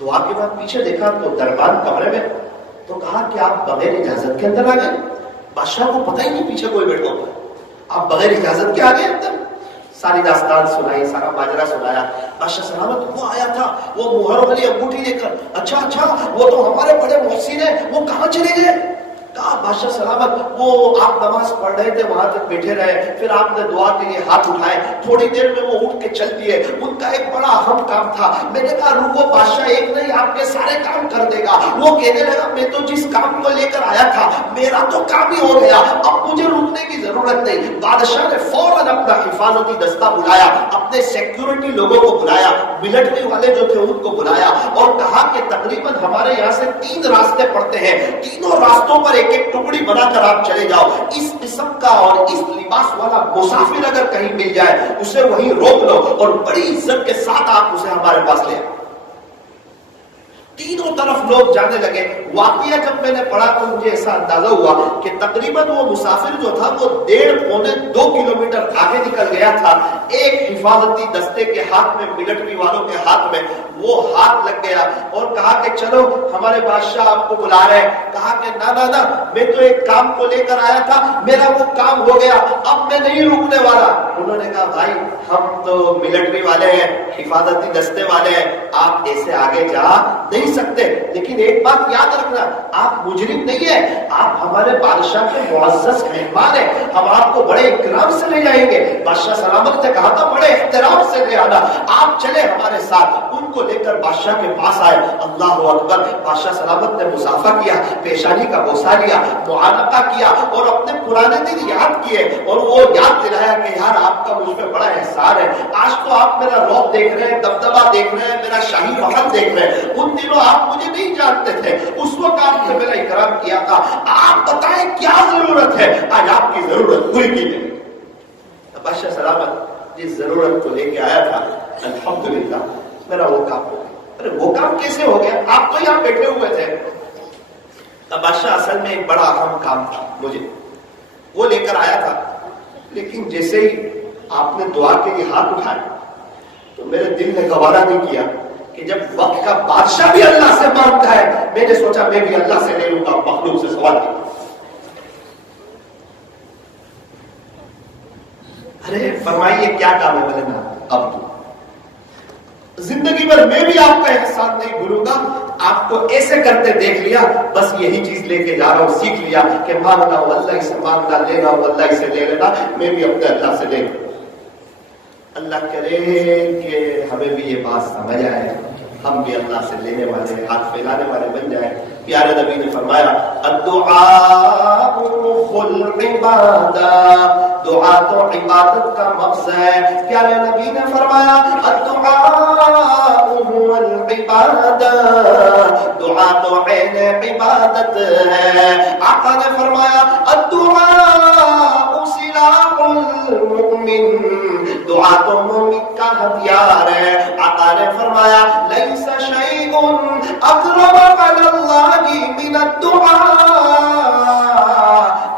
دعا کے بعد پیچھے دیکھا تو دربان کمرے میں، تو کہا کہ آپ بغیر اجازت کے اندر آ گئے۔ بادشاہ کو پتہ ہی نہیں پیچھے کوئی بیٹھا ہوا ہے، آپ بغیر اجازت کے آ گئے اندر۔ ساری داستان سنائی، سارا ماجرا سنایا۔ بادشاہ سلامت وہ آیا تھا، وہ مہر والی انگوٹھی لے کر، اچھا وہ تو ہمارے بڑے محسن ہیں، وہ کہاں چلے گئے؟ کہا بادشاہ سلامت وہ آپ نماز پڑھ رہے تھے، وہاں تک بیٹھے رہے، پھر آپ نے دعا کے لیے ہاتھ اٹھائے، تھوڑی دیر میں وہ اٹھ کے چل دیے، ان کا ایک بڑا اہم کام تھا۔ میں نے کہا رکو بادشاہ، ایک نہیں آپ کے سارے کام کر دے گا۔ وہ کہنے لگا میں تو جس کام کو لے کر آیا تھا میرا تو کام ہی ہو گیا، اب مجھے رکنے کی ضرورت نہیں۔ بادشاہ نے فوراً اپنا حفاظتی دستہ بلایا، اپنے سیکیورٹی لوگوں کو بلایا، ملٹری والے جو تھے ان کو بلایا، اور کہا کہ تقریباً ہمارے یہاں سے 3 راستے پڑتے ہیں، تینوں راستوں پر ایک ایک ٹکڑی بنا کر آپ چلے جاؤ۔ اس قسم کا اور اس لباس والا مسافر اگر کہیں مل جائے اسے وہیں روک لو اور بڑی عزت کے ساتھ آپ اسے ہمارے پاس لے آؤ۔ تینوں طرف لوگ جانے لگے۔ واقعہ جب میں نے پڑھا تو مجھے ایسا اندازہ ہوا کہ تقریباً وہ مسافر جو تھا وہ 1.5-2 کلومیٹر آگے نکل گیا تھا۔ ایک حفاظتی دستے کے ہاتھ میں، ملٹری والوں کے ہاتھ میں وہ ہاتھ لگ گیا اور کہا کہ چلو ہمارے بادشاہ آپ کو بلا رہے ہیں۔ کہا کہ نہ میں تو ایک کام کو لے کر آیا تھا، میرا وہ کام ہو گیا، اب میں نہیں رکنے والا۔ انہوں نے کہا بھائی ہم تو ملٹری والے ہیں، حفاظتی دستے والے ہیں، آپ ایسے آگے جا نہیں سکتے، لیکن ایک بات یاد رکھنا، آپ مجرم نہیں ہیں، آپ ہمارے بادشاہ کے معزز مہمان ہیں، ہم آپ کو بڑے اکرام سے لے جائیں گے۔ بادشاہ سلامت نے کہا تھا بڑے احترام سے لے آنا، آپ چلے ہمارے ساتھ۔ ان کو لے کر بادشاہ کے پاس آئے. اللہ اکبر. بادشاہ سلامت نے مسافہ کیا, پیشانی کا بوسہ لیا, معانقہ کیا اور اپنے پرانے دن یاد کیے اور وہ یاد دلایا کہ یار آپ کا مجھ پہ بڑا احسان ہے. آج تو آپ میرا رعب دیکھ رہے ہیں, دبدبہ دیکھ رہے ہیں, میرا شاہی وقت دیکھ رہے ہیں. ان دنوں آپ مجھے نہیں جانتے تھے, اس وقت آپ نے میرا اکرام کیا تھا. آپ بتائیں کیا ضرورت ہے, آج آپ کی ضرورت پوری کی گئی. بادشاہ سلامت جس ضرورت کو لے کے آیا تھا, الحمدللہ میرا وہ کام ہو گیا. ارے وہ کام کیسے ہو گیا, آپ تو یہاں بیٹھے ہوئے تھے. بادشاہ اصل میں ایک بڑا اہم کام تھا مجھے, وہ لے کر آیا تھا. لیکن جیسے ہی آپ نے دعا کے لیے ہاتھ اٹھائے تو میرے دل نے گوارا نہیں کیا کہ جب وقت کا بادشاہ بھی اللہ سے مانگتا ہے, میں نے سوچا میں بھی اللہ سے لے لوں گا, مخلوق سے سوال کیا. ارے فرمائیے کیا کام ہے؟ بولے نا اب تو زندگی بھر میں بھی آپ کا احسان نہیں بھولوں گا. آپ کو ایسے کرتے دیکھ لیا, بس یہی چیز لے کے جا رہا ہوں, سیکھ لیا کہ مانگنا ہو اللہ سے مانگنا, لینا ہو اللہ سے لے لینا, میں بھی اپنے اللہ سے لے لوں. اللہ کرے کہ ہمیں بھی یہ بات سمجھ آئے, ہم بھی اللہ سے لینے والے, ہاتھ پھیلانے والے بن جائیں. پیارے نبی نے فرمایا الدعاء خل عبادہ, دعا تو عبادت کا مقصد ہے. پیارے نبی نے فرمایا الدعاء هو العبادہ, دعا تو عین عبادت ہے. آقا نے فرمایا الدعاء سلاح المؤمن, دعا تو مومن کا ہتھیار ہے. آقا نے فرمایا لیس شیء اقرب علی اللہ من الدعاء,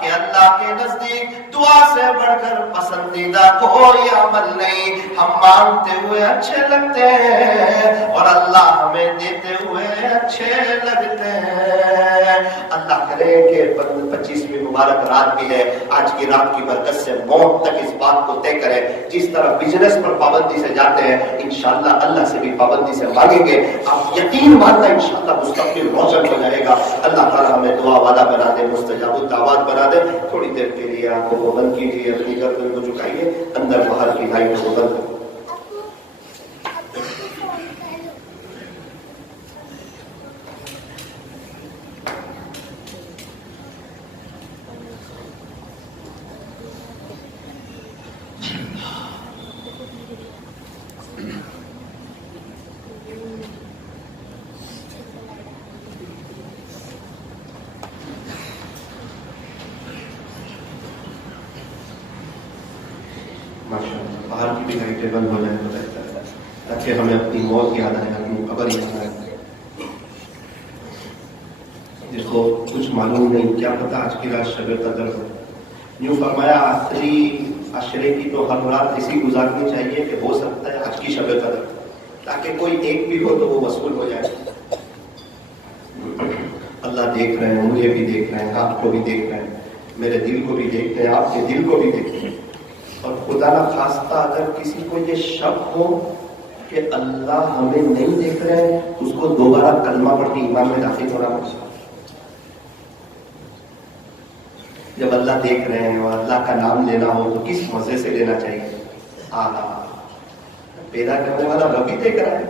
کہ اللہ کے نزدیک دعا سے بڑھ کر پسندیدہ کوئی عمل نہیں. ہم مانگتے ہوئے اچھے لگتے ہیں اور اللہ ہمیں دیتے ہوئے اچھے لگتے ہیں. اللہ کرے کہ 25ویں مبارک رات بھی ہے, آج کی رات کی برکت سے موت تک اس بات کو طے کریں. جس طرح بزنس پر پابندی سے جاتے ہیں, انشاءاللہ اللہ سے بھی پابندی سے مانگیں گے. آپ یقین ماننا انشاءاللہ مستقبل روشن ہو جائے گا. اللہ تعالیٰ ہمیں دعا والا بنا دے, مستجاب الدعوات بنا دے. تھوڑی دیر کے لیے آنکھوں کو بند کیجیے, اپنی گردن کو جھکائیے, اندر باہر کی لائٹ کو بند کریں. باہر کی بھی لائٹیں بند ہو جائیں تو بہتر ہے, تاکہ ہمیں اپنی موت یاد آئے, اپنی قبر یاد آئے. دیکھو کچھ معلوم نہیں, کیا پتا آج کی رات شب قدر ہو. یوں فرمایا آخری عشرے کی تو ہر رات ایسی گزارنی چاہیے کہ ہو سکتا ہے آج کی شب قدر, تاکہ کوئی ایک بھی ہو تو وہ وصول ہو جائے. اللہ دیکھ رہے ہیں, مجھے بھی دیکھ رہے ہیں, آپ کو بھی دیکھ رہے ہیں, میرے دل کو بھی دیکھ رہے ہیں, آپ کے دل کو بھی دیکھ رہے ہیں. اور خدا نہ خواستہ اگر کسی کو یہ شک ہو کہ اللہ ہمیں نہیں دیکھ رہے ہیں, اس کو دوبارہ کلمہ پڑھ کے ایمان میں داخل ہونا پڑتا. جب اللہ دیکھ رہے ہیں اور اللہ کا نام لینا ہو تو کس مزے سے لینا چاہیے. پیدا کرنے والا رب ہی دیکھ رہا ہے.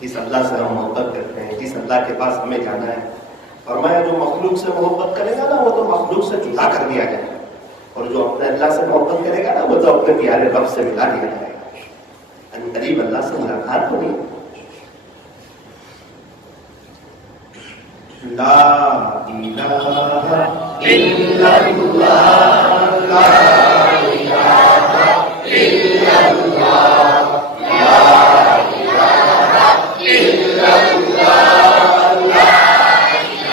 جس اللہ سے ہم محبت کرتے ہیں, جس اللہ کے پاس ہمیں جانا ہے, اور میں جو مخلوق سے محبت کرے گا نا وہ تو مخلوق سے جدا کر دیا جائے گا, اور جو اپنے اللہ سے محبت کرے گا نا وہ تو اپنے پیارے رب سے ملا دیا جائے گا. قریب اللہ سے ملاقات ہونی. لا الہ الا اللہ, لا الہ الا اللہ, لا الہ الا اللہ, لا الہ الا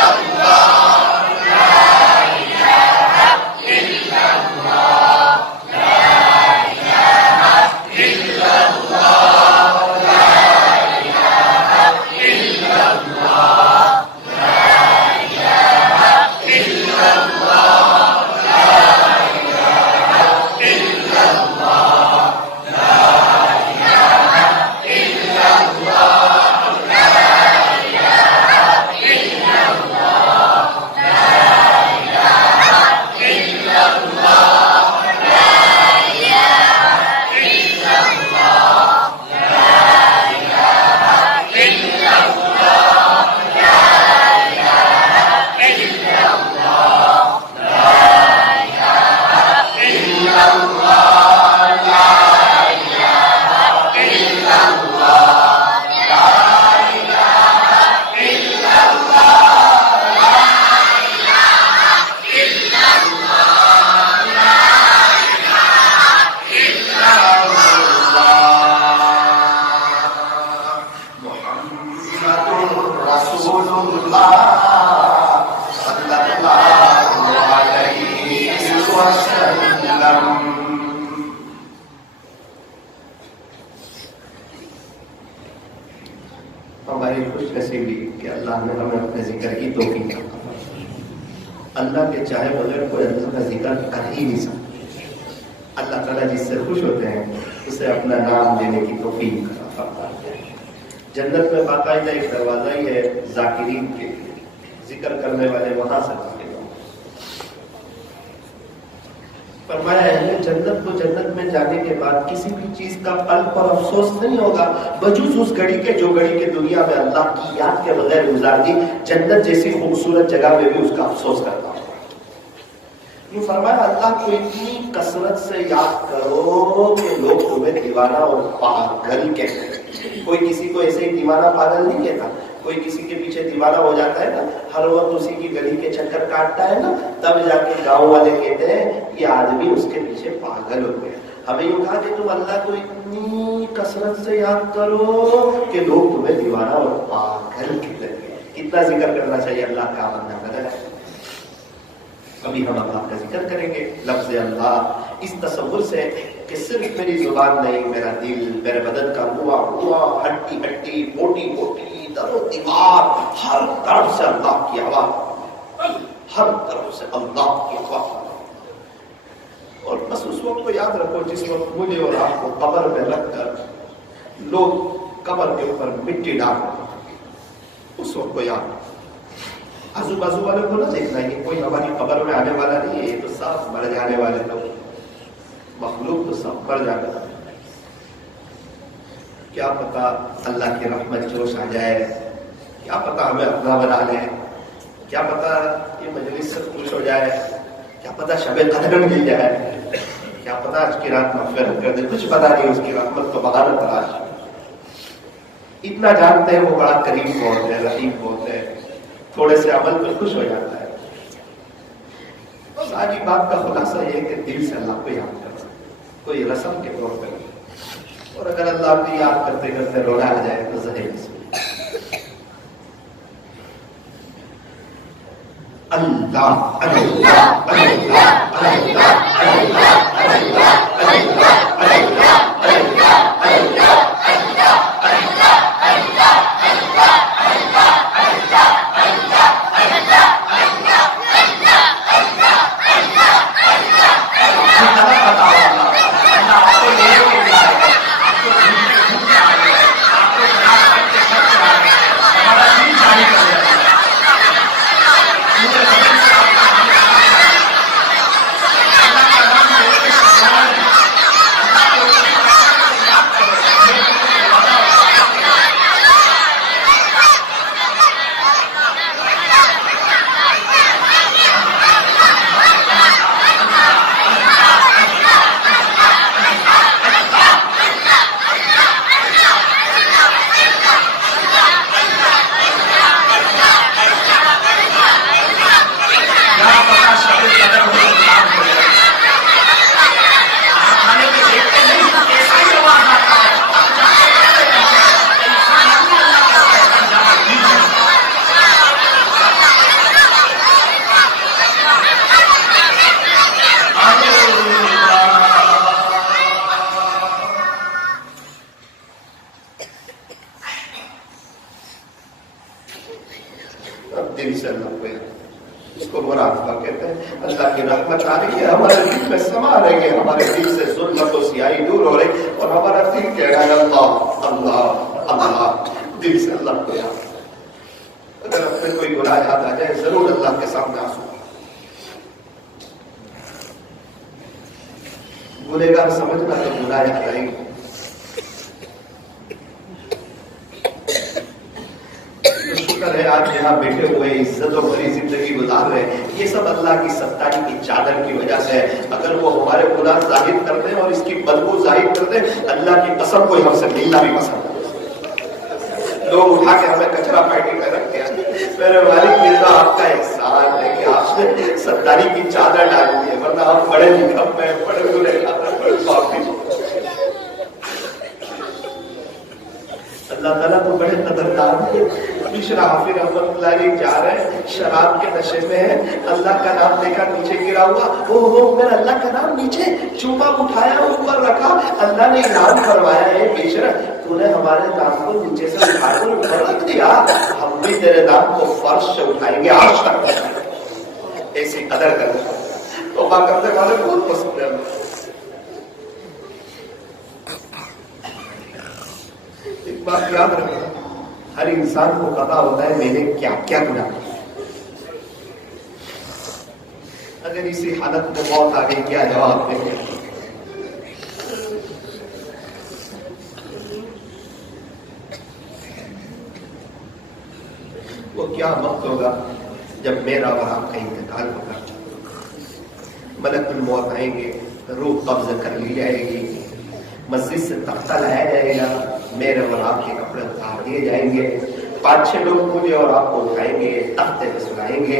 اللہ, اپنے ذکر کی توفیق عطا فرما۔ اللہ کے چاہے بغیر کوئی اللہ کا ذکر کر ہی نہیں سکتا۔ اللہ تعالیٰ جس سے خوش ہوتے ہیں اسے اپنا نام لینے کی توفیق عطا فرماتے ہیں۔ جنت میں باقاعدہ ایک دروازہ ہی ہے ذاکرین کے لیے، ذکر کرنے والے وہاں سے داخل ہوں۔ فرمایا اہل جنت کو جنت میں جانے کے بعد کسی بھی چیز کا پل پر افسوس نہیں ہوگا بجز اس گھڑی کے جو گھڑی کے دنیا میں اللہ کی یاد کے بغیر گزار دی، جنت جیسی خوبصورت جگہ میں بھی اس کا افسوس کرتا ہوں۔ یہ فرمایا اللہ کو اتنی کثرت سے یاد کرو کہ لوگ تمہیں دیوانہ اور پاگل کہتے ہیں۔ کوئی کسی کو ایسے ہی دیوانہ پاگل نہیں کہتا، کوئی کسی کے پیچھے دیوانہ ہو جاتا ہے نا، ہر وقت اسی کی گلی کے چکر کاٹتا ہے نا، تب جا کے گاؤں والے کہتے ہیں یہ آدمی اس کے پیچھے پاگل ہو گیا۔ ہمیں یوں کہا کہ تم اللہ کو اتنی کثرت سے یاد کرو کہ لوگ تمہیں دیوانہ اور پاگل کہتے ہیں۔ کتنا ذکر کرنا چاہیے اللہ کا بندہ بدل ہے۔ ابھی ہم اللہ کا ذکر کریں گے لفظ اللہ اس تصور سے کہ صرف میری زبان نہیں، میرا دل، میرے بدن کا روح ہڈی ہڈی بوٹی بوٹی در و دیوار ہر طرف سے اللہ کی آواز، ہر طرف سے اللہ کی آواز۔ اور بس اس وقت کو یاد رکھو جس وقت مجھے اور آپ کو قبر میں رکھ کر لوگ قبر کے اوپر مٹی ڈال اس وقت کو یاد رکھو۔ آزو بازو والوں کو نہ دیکھنا ہے کوئی ہماری قبر میں آنے والا نہیں ہے، یہ تو سب مر جانے والے لوگ، مخلوق تو سب مر جانے والے۔ کیا پتا اللہ کی رحمت جوش آ جائے، کیا پتا ہمیں اپنا بنا لیں، کیا پتا یہ مجلس سے خوش ہو جائے، کیا پتا شب قدر مل جائے، کیا پتا آج کی رات مغفرت کر دے، کچھ پتا نہیں، اس کی رحمت تو بغیر تلاش۔ اتنا جانتے ہیں وہ بڑا کریم بولتے ہیں، رحیم بولتے ہیں، تھوڑے سے عمل پہ خوش ہو جاتا ہے۔ ساری بات کا خلاصہ یہ ہے کہ دل سے اللہ کو یاد کرنا، کوئی رسم کے طور پر، اور اگر اللہ کو یاد کرتے کرتے رونا آ جائے تو ظاہر سے اللہ اللہ اللہ اس کو مراقبہ کہتے ہیں۔ اللہ کی رحمت آ رہی ہے، ہمارے دل میں سما رہی ہے، ہمارے دل سے ظلمت و سیاہی دور ہو رہی اور ہمارا دل کہہ رہا ہے اللہ اللہ اللہ، دل سے اللہ کو یاد۔ اگر اپنے کوئی گناہ یاد آ جائے ضرور اللہ کے سامنے آنسو، گنہگار سمجھنا تو گناہ یاد آئے گی۔ شکر ہے آج یہاں بیٹھے ہوئے عزت و بڑی زندگی گزار رہے ہیں، یہ سب اللہ کی ستاری کی چادر کی وجہ سے ہے۔ اگر وہ ہمارے گناہ ظاہر کر دیں اور اس کی بدبو ظاہر کر دیں، اللہ کی قسم کوئی ہم سے ملنا بھی پسند ہے۔ لوگ اٹھا کے ہمیں کچرا پاٹی میں رکھ دیا، میرے والد یہ تو آپ کا احسان ہے کہ آپ نے ستاری کی چادر ڈال دی ہے، ورنہ آپ بڑے نکم میں بڑے برے اللہ تعالیٰ تو بڑے قدردار ہیں۔ مشرا حافظ رحمۃ اللہ علیہ جا رہے ہیں، شراب کے نشے میں ہے، اللہ کا نام لے کر نیچے گرا ہوا، او میرا اللہ کا نام نیچے چوما اٹھایا اوپر رکھا، اللہ نے انعام فرمایا ہے مشرا تو نے ہمارے نام کو نیچے سے اٹھا کر اوپر رکھ دیا، ہم بھی تیرے نام کو فرش سے اٹھائیں گے، عرش تک پہنچائیں گے۔ ایسی قدر کرنا توبہ کرنے والے بہت پسند ہے۔ ایک بات یاد رکھنا، ہر انسان کو پتا ہوتا ہے میں نے کیا کیا گناہ کیا۔ اگر اسی حالت میں موت آ گئی کیا جواب دیں گے؟ وہ کیا وقت ہوگا جب میرا اور آپ کا انتقال ہوگا، ملک الموت آئیں گے، روح قبض کر لی جائے گی، مسجد سے تختہ لایا جائے گا، میرے اور آپ کے کپڑے اتار دیے جائیں گے، 5-6 لوگ مجھے اور آپ کو اٹھائیں گے، تختے پہ سلائیں گے،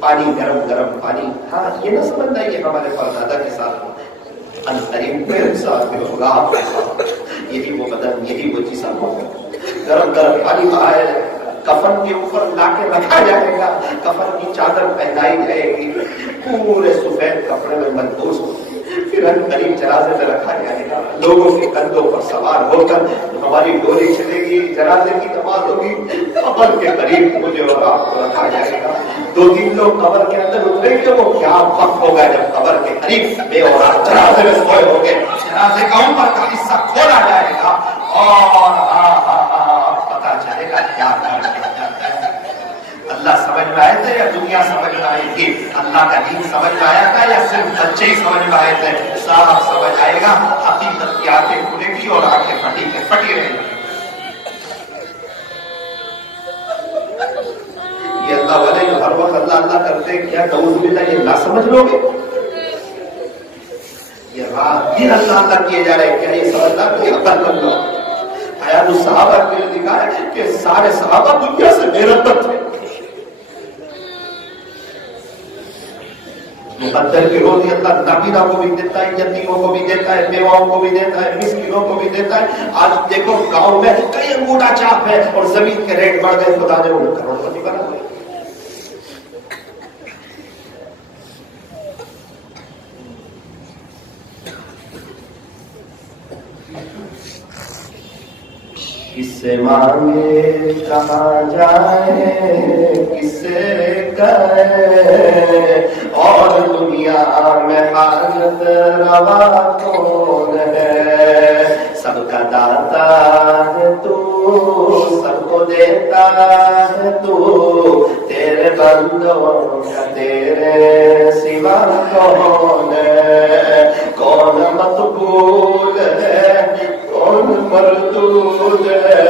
پانی گرم گرم پانی۔ ہاں یہ نہ سمجھنا یہ ہمارے پردادا کے ساتھ انتریم میرے ساتھ بھی ہوگا، آپ کے ساتھ یہی وہ بدن، یہی وہ جسم ہوگا، گرم گرم پانی بہایا جائے گا، کفن کے اوپر لا کے رکھا جائے گا، کفن کی چادر پہنائی جائے گی، پورے سفید کپڑے میں ملبوس ہو، پھر قریب جنازے میں رکھا جائے گا، لوگوں کے کندھوں پر سوار ہو کر ہماری ڈولی چلے گی، جنازے کی نماز ہوگی، قبر کے قریب مجھے اور آپ کو رکھا جائے گا، 2-3 لوگ قبر کے اندر اتریں گے، وہ کیا وقت ہوگا جب قبر کے قریب میں اور آپ جنازے میں سوئے ہوں گے، جنازے کا اوپر کا حصہ کھولا جائے گا اور پتا چلے گا کیا کیا جاتا ہے۔ اللہ سمجھ میں آئے تھے یا دنیا سمجھ میں آئے گی؟ اللہ کا دین سمجھ میں آیا تھا یا صرف بچے ہی سمجھ میں آئے تھے؟ صاف سمجھ آئے گا، حقیقت کی آنکھیں کھلے گی اور آنکھیں پھٹی کے پھٹی رہیں گی۔ یہ اللہ والے جو ہر وقت اللہ اللہ کرتے کیا نعوذ باللہ یہ نہ سمجھ لو گے؟ یہ رات دن اللہ اللہ کیے جا رہے کیا یہ سمجھنا کہ عقل بن لو؟ حیات الصحابہ میں لکھا ہے کہ سارے صحابہ دنیا سے بے رغبت تھے، مقدر کے روز اللہ نابینا کو بھی دیتا ہے، یتیموں کو بھی دیتا ہے، بیواؤں کو بھی دیتا ہے، مسکینوں کو بھی دیتا ہے۔ آج دیکھو گاؤں میں کئی انگوٹھا چاپ ہے اور زمین کے ریٹ بڑھ گئے، خدا نے انہیں کروڑ پتی بنا دیا۔ کس سے مانگے کہاں جائے، کس سے کہے، اور دنیا میں حالت روا کون ہے؟ سب کا داتا ہے تو، سب کو دیتا ہے تو، تیرے بندوں کا تیرے سوا کون ہے؟ کون مقبول ہے، کون مردود ہے،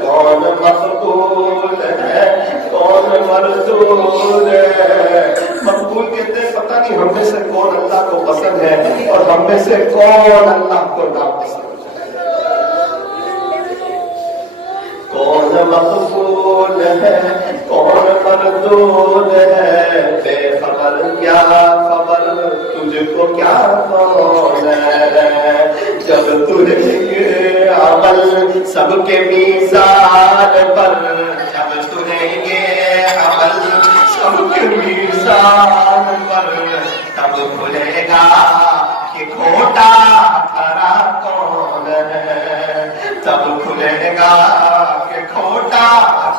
کون مقبول ہے، کون مردود ہے؟ مقبول کہتے ہیں پتہ نہیں ہم میں سے کون اللہ کو پسند ہے اور ہم میں سے کون اللہ کو ناپسند ہے۔ کون مقبول ہے، کون مردود ہے، بے خبر کیا خبر تجھ کو کیا کون ہے؟ جب تجھے عمل سب کے میزان پر، جب تجھے عمل سب کے میزان پر، تب کھلے گا کہ کھوٹا کھرا کون ہے، تب کھلے گا کہ کھوٹا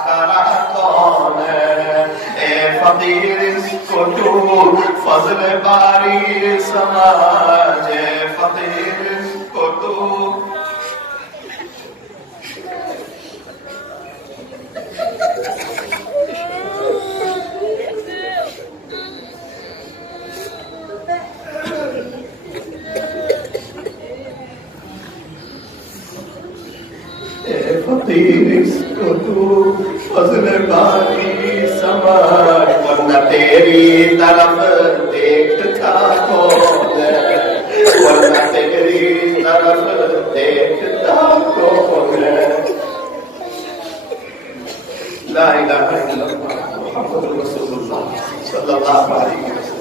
کھرا کون ہے۔ اے فقیر اس کو تو فضل باری سمجھ، اے فقیر اس کو تو فقیر اس کو تو فضل باری سمجھ، ورنہ تیری طرف دیکھتا کون ہے، ورنہ تیری طرف دیکھتا کون ہے۔ لا الہ الا اللہ محمد رسول اللہ صلی اللہ علیہ وسلم۔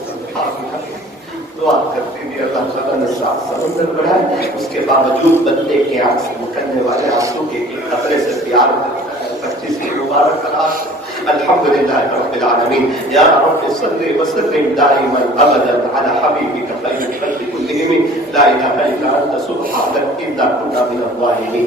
دعا کرتے بھی اللہ تعالیٰ نے ساتھ سمندر بڑھائے، اس کے باوجود بندے کے آنکھ سے نکلنے والے آنسو کے خطرے سے پیار کرتا ہے۔ 25 مبارک رات الحمدللہ رب العالمین۔ یا رب صلی وسلم دائما ابدا على حبیبک خیر الخلق کلہم، لا الہ الا انت سبحانک انا كنا من الظالمین۔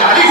40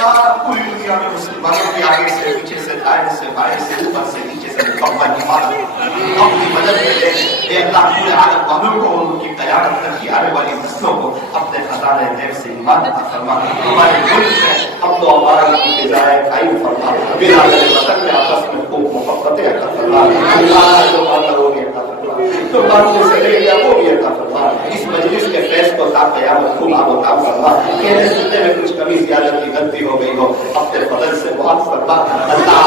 اللہ پوری دنیا میں مسلمانوں کی آگے سے پیچھے سے دائیں سے بائیں سے اوپر سے نیچے سے مکمل حفاظت اپنی مدد میں لے اے اللہ پورے عالم والوں کو ان کی قیادت کر کی آنے والی نسلوں کو اپنے خزانے غیب سے ایمان عطا فرما ہمارے ملک میں ہم تو ہماری کی فضائیں قائم فرما برادر وطن میں آپس میں خوب محبتیں عطا فرما اللہ جو مانگا وہ بھی عطا فرما تو مانگنے سے لے گیا وہ بھی عطا فرما اس مجلس کے فیض کو تا قیامت خوب آب و تاب فرما کہنے سننے میں کچھ کمی زیادت کی غلطی ہو گئی ہو اپنے فضل سے معاف فرما اللہ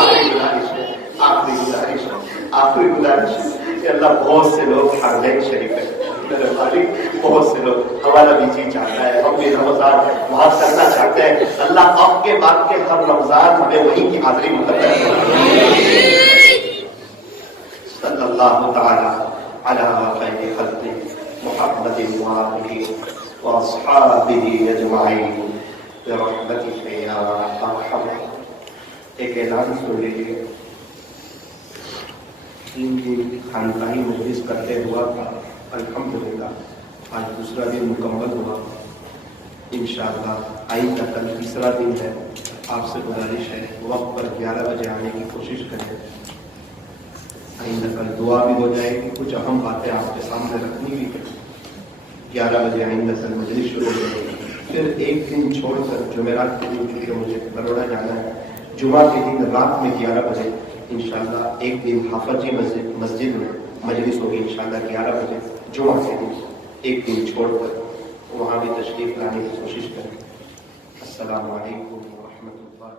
آخری گزارش ہے کہ اللہ بہت سے لوگ حرمین شریف ہے میرے مالک بہت سے لوگ ہمارا بھی جی چاہتا ہے ہم بھی رمضان وہاں کرنا چاہتے ہیں اللہ آپ کے بعد کے ہر رمضان ہمیں وہیں کی حاضری مقرر صلی اللہ تعالی علی خیر خلق محمد وآلہ واصحابہ اجمعین برحمتک یا ارحم۔ ایک اعلان سن لیجیے، 3 دن خانقاہی مجلس کرتے ہوا تھا، الحمدللہ آج دوسرا دن مکمل ہوا۔ انشاءاللہ آئندہ کل تیسرا دن ہے، آپ سے گزارش ہے وقت پر 11 بجے آنے کی کوشش کریں۔ آئندہ کل دعا بھی ہو جائے گی، کچھ اہم باتیں آپ کے سامنے رکھنی بھی ہے۔ 11 بجے آئندہ کل مجلس شروع ہو جائے گی، پھر ایک دن چھوڑ کر جمعرات کے دن کیونکہ مجھے بروڑا جانا ہے، جمعہ کے دن رات میں 11 بجے انشاءاللہ ایک دن حافظ جی مسجد میں مجلس ہوگی انشاءاللہ 11 بجے جمعہ کے دن، ایک دن چھوڑ کر وہاں بھی تشریف لانے کی کوشش کریں۔ السلام علیکم ورحمۃ اللہ۔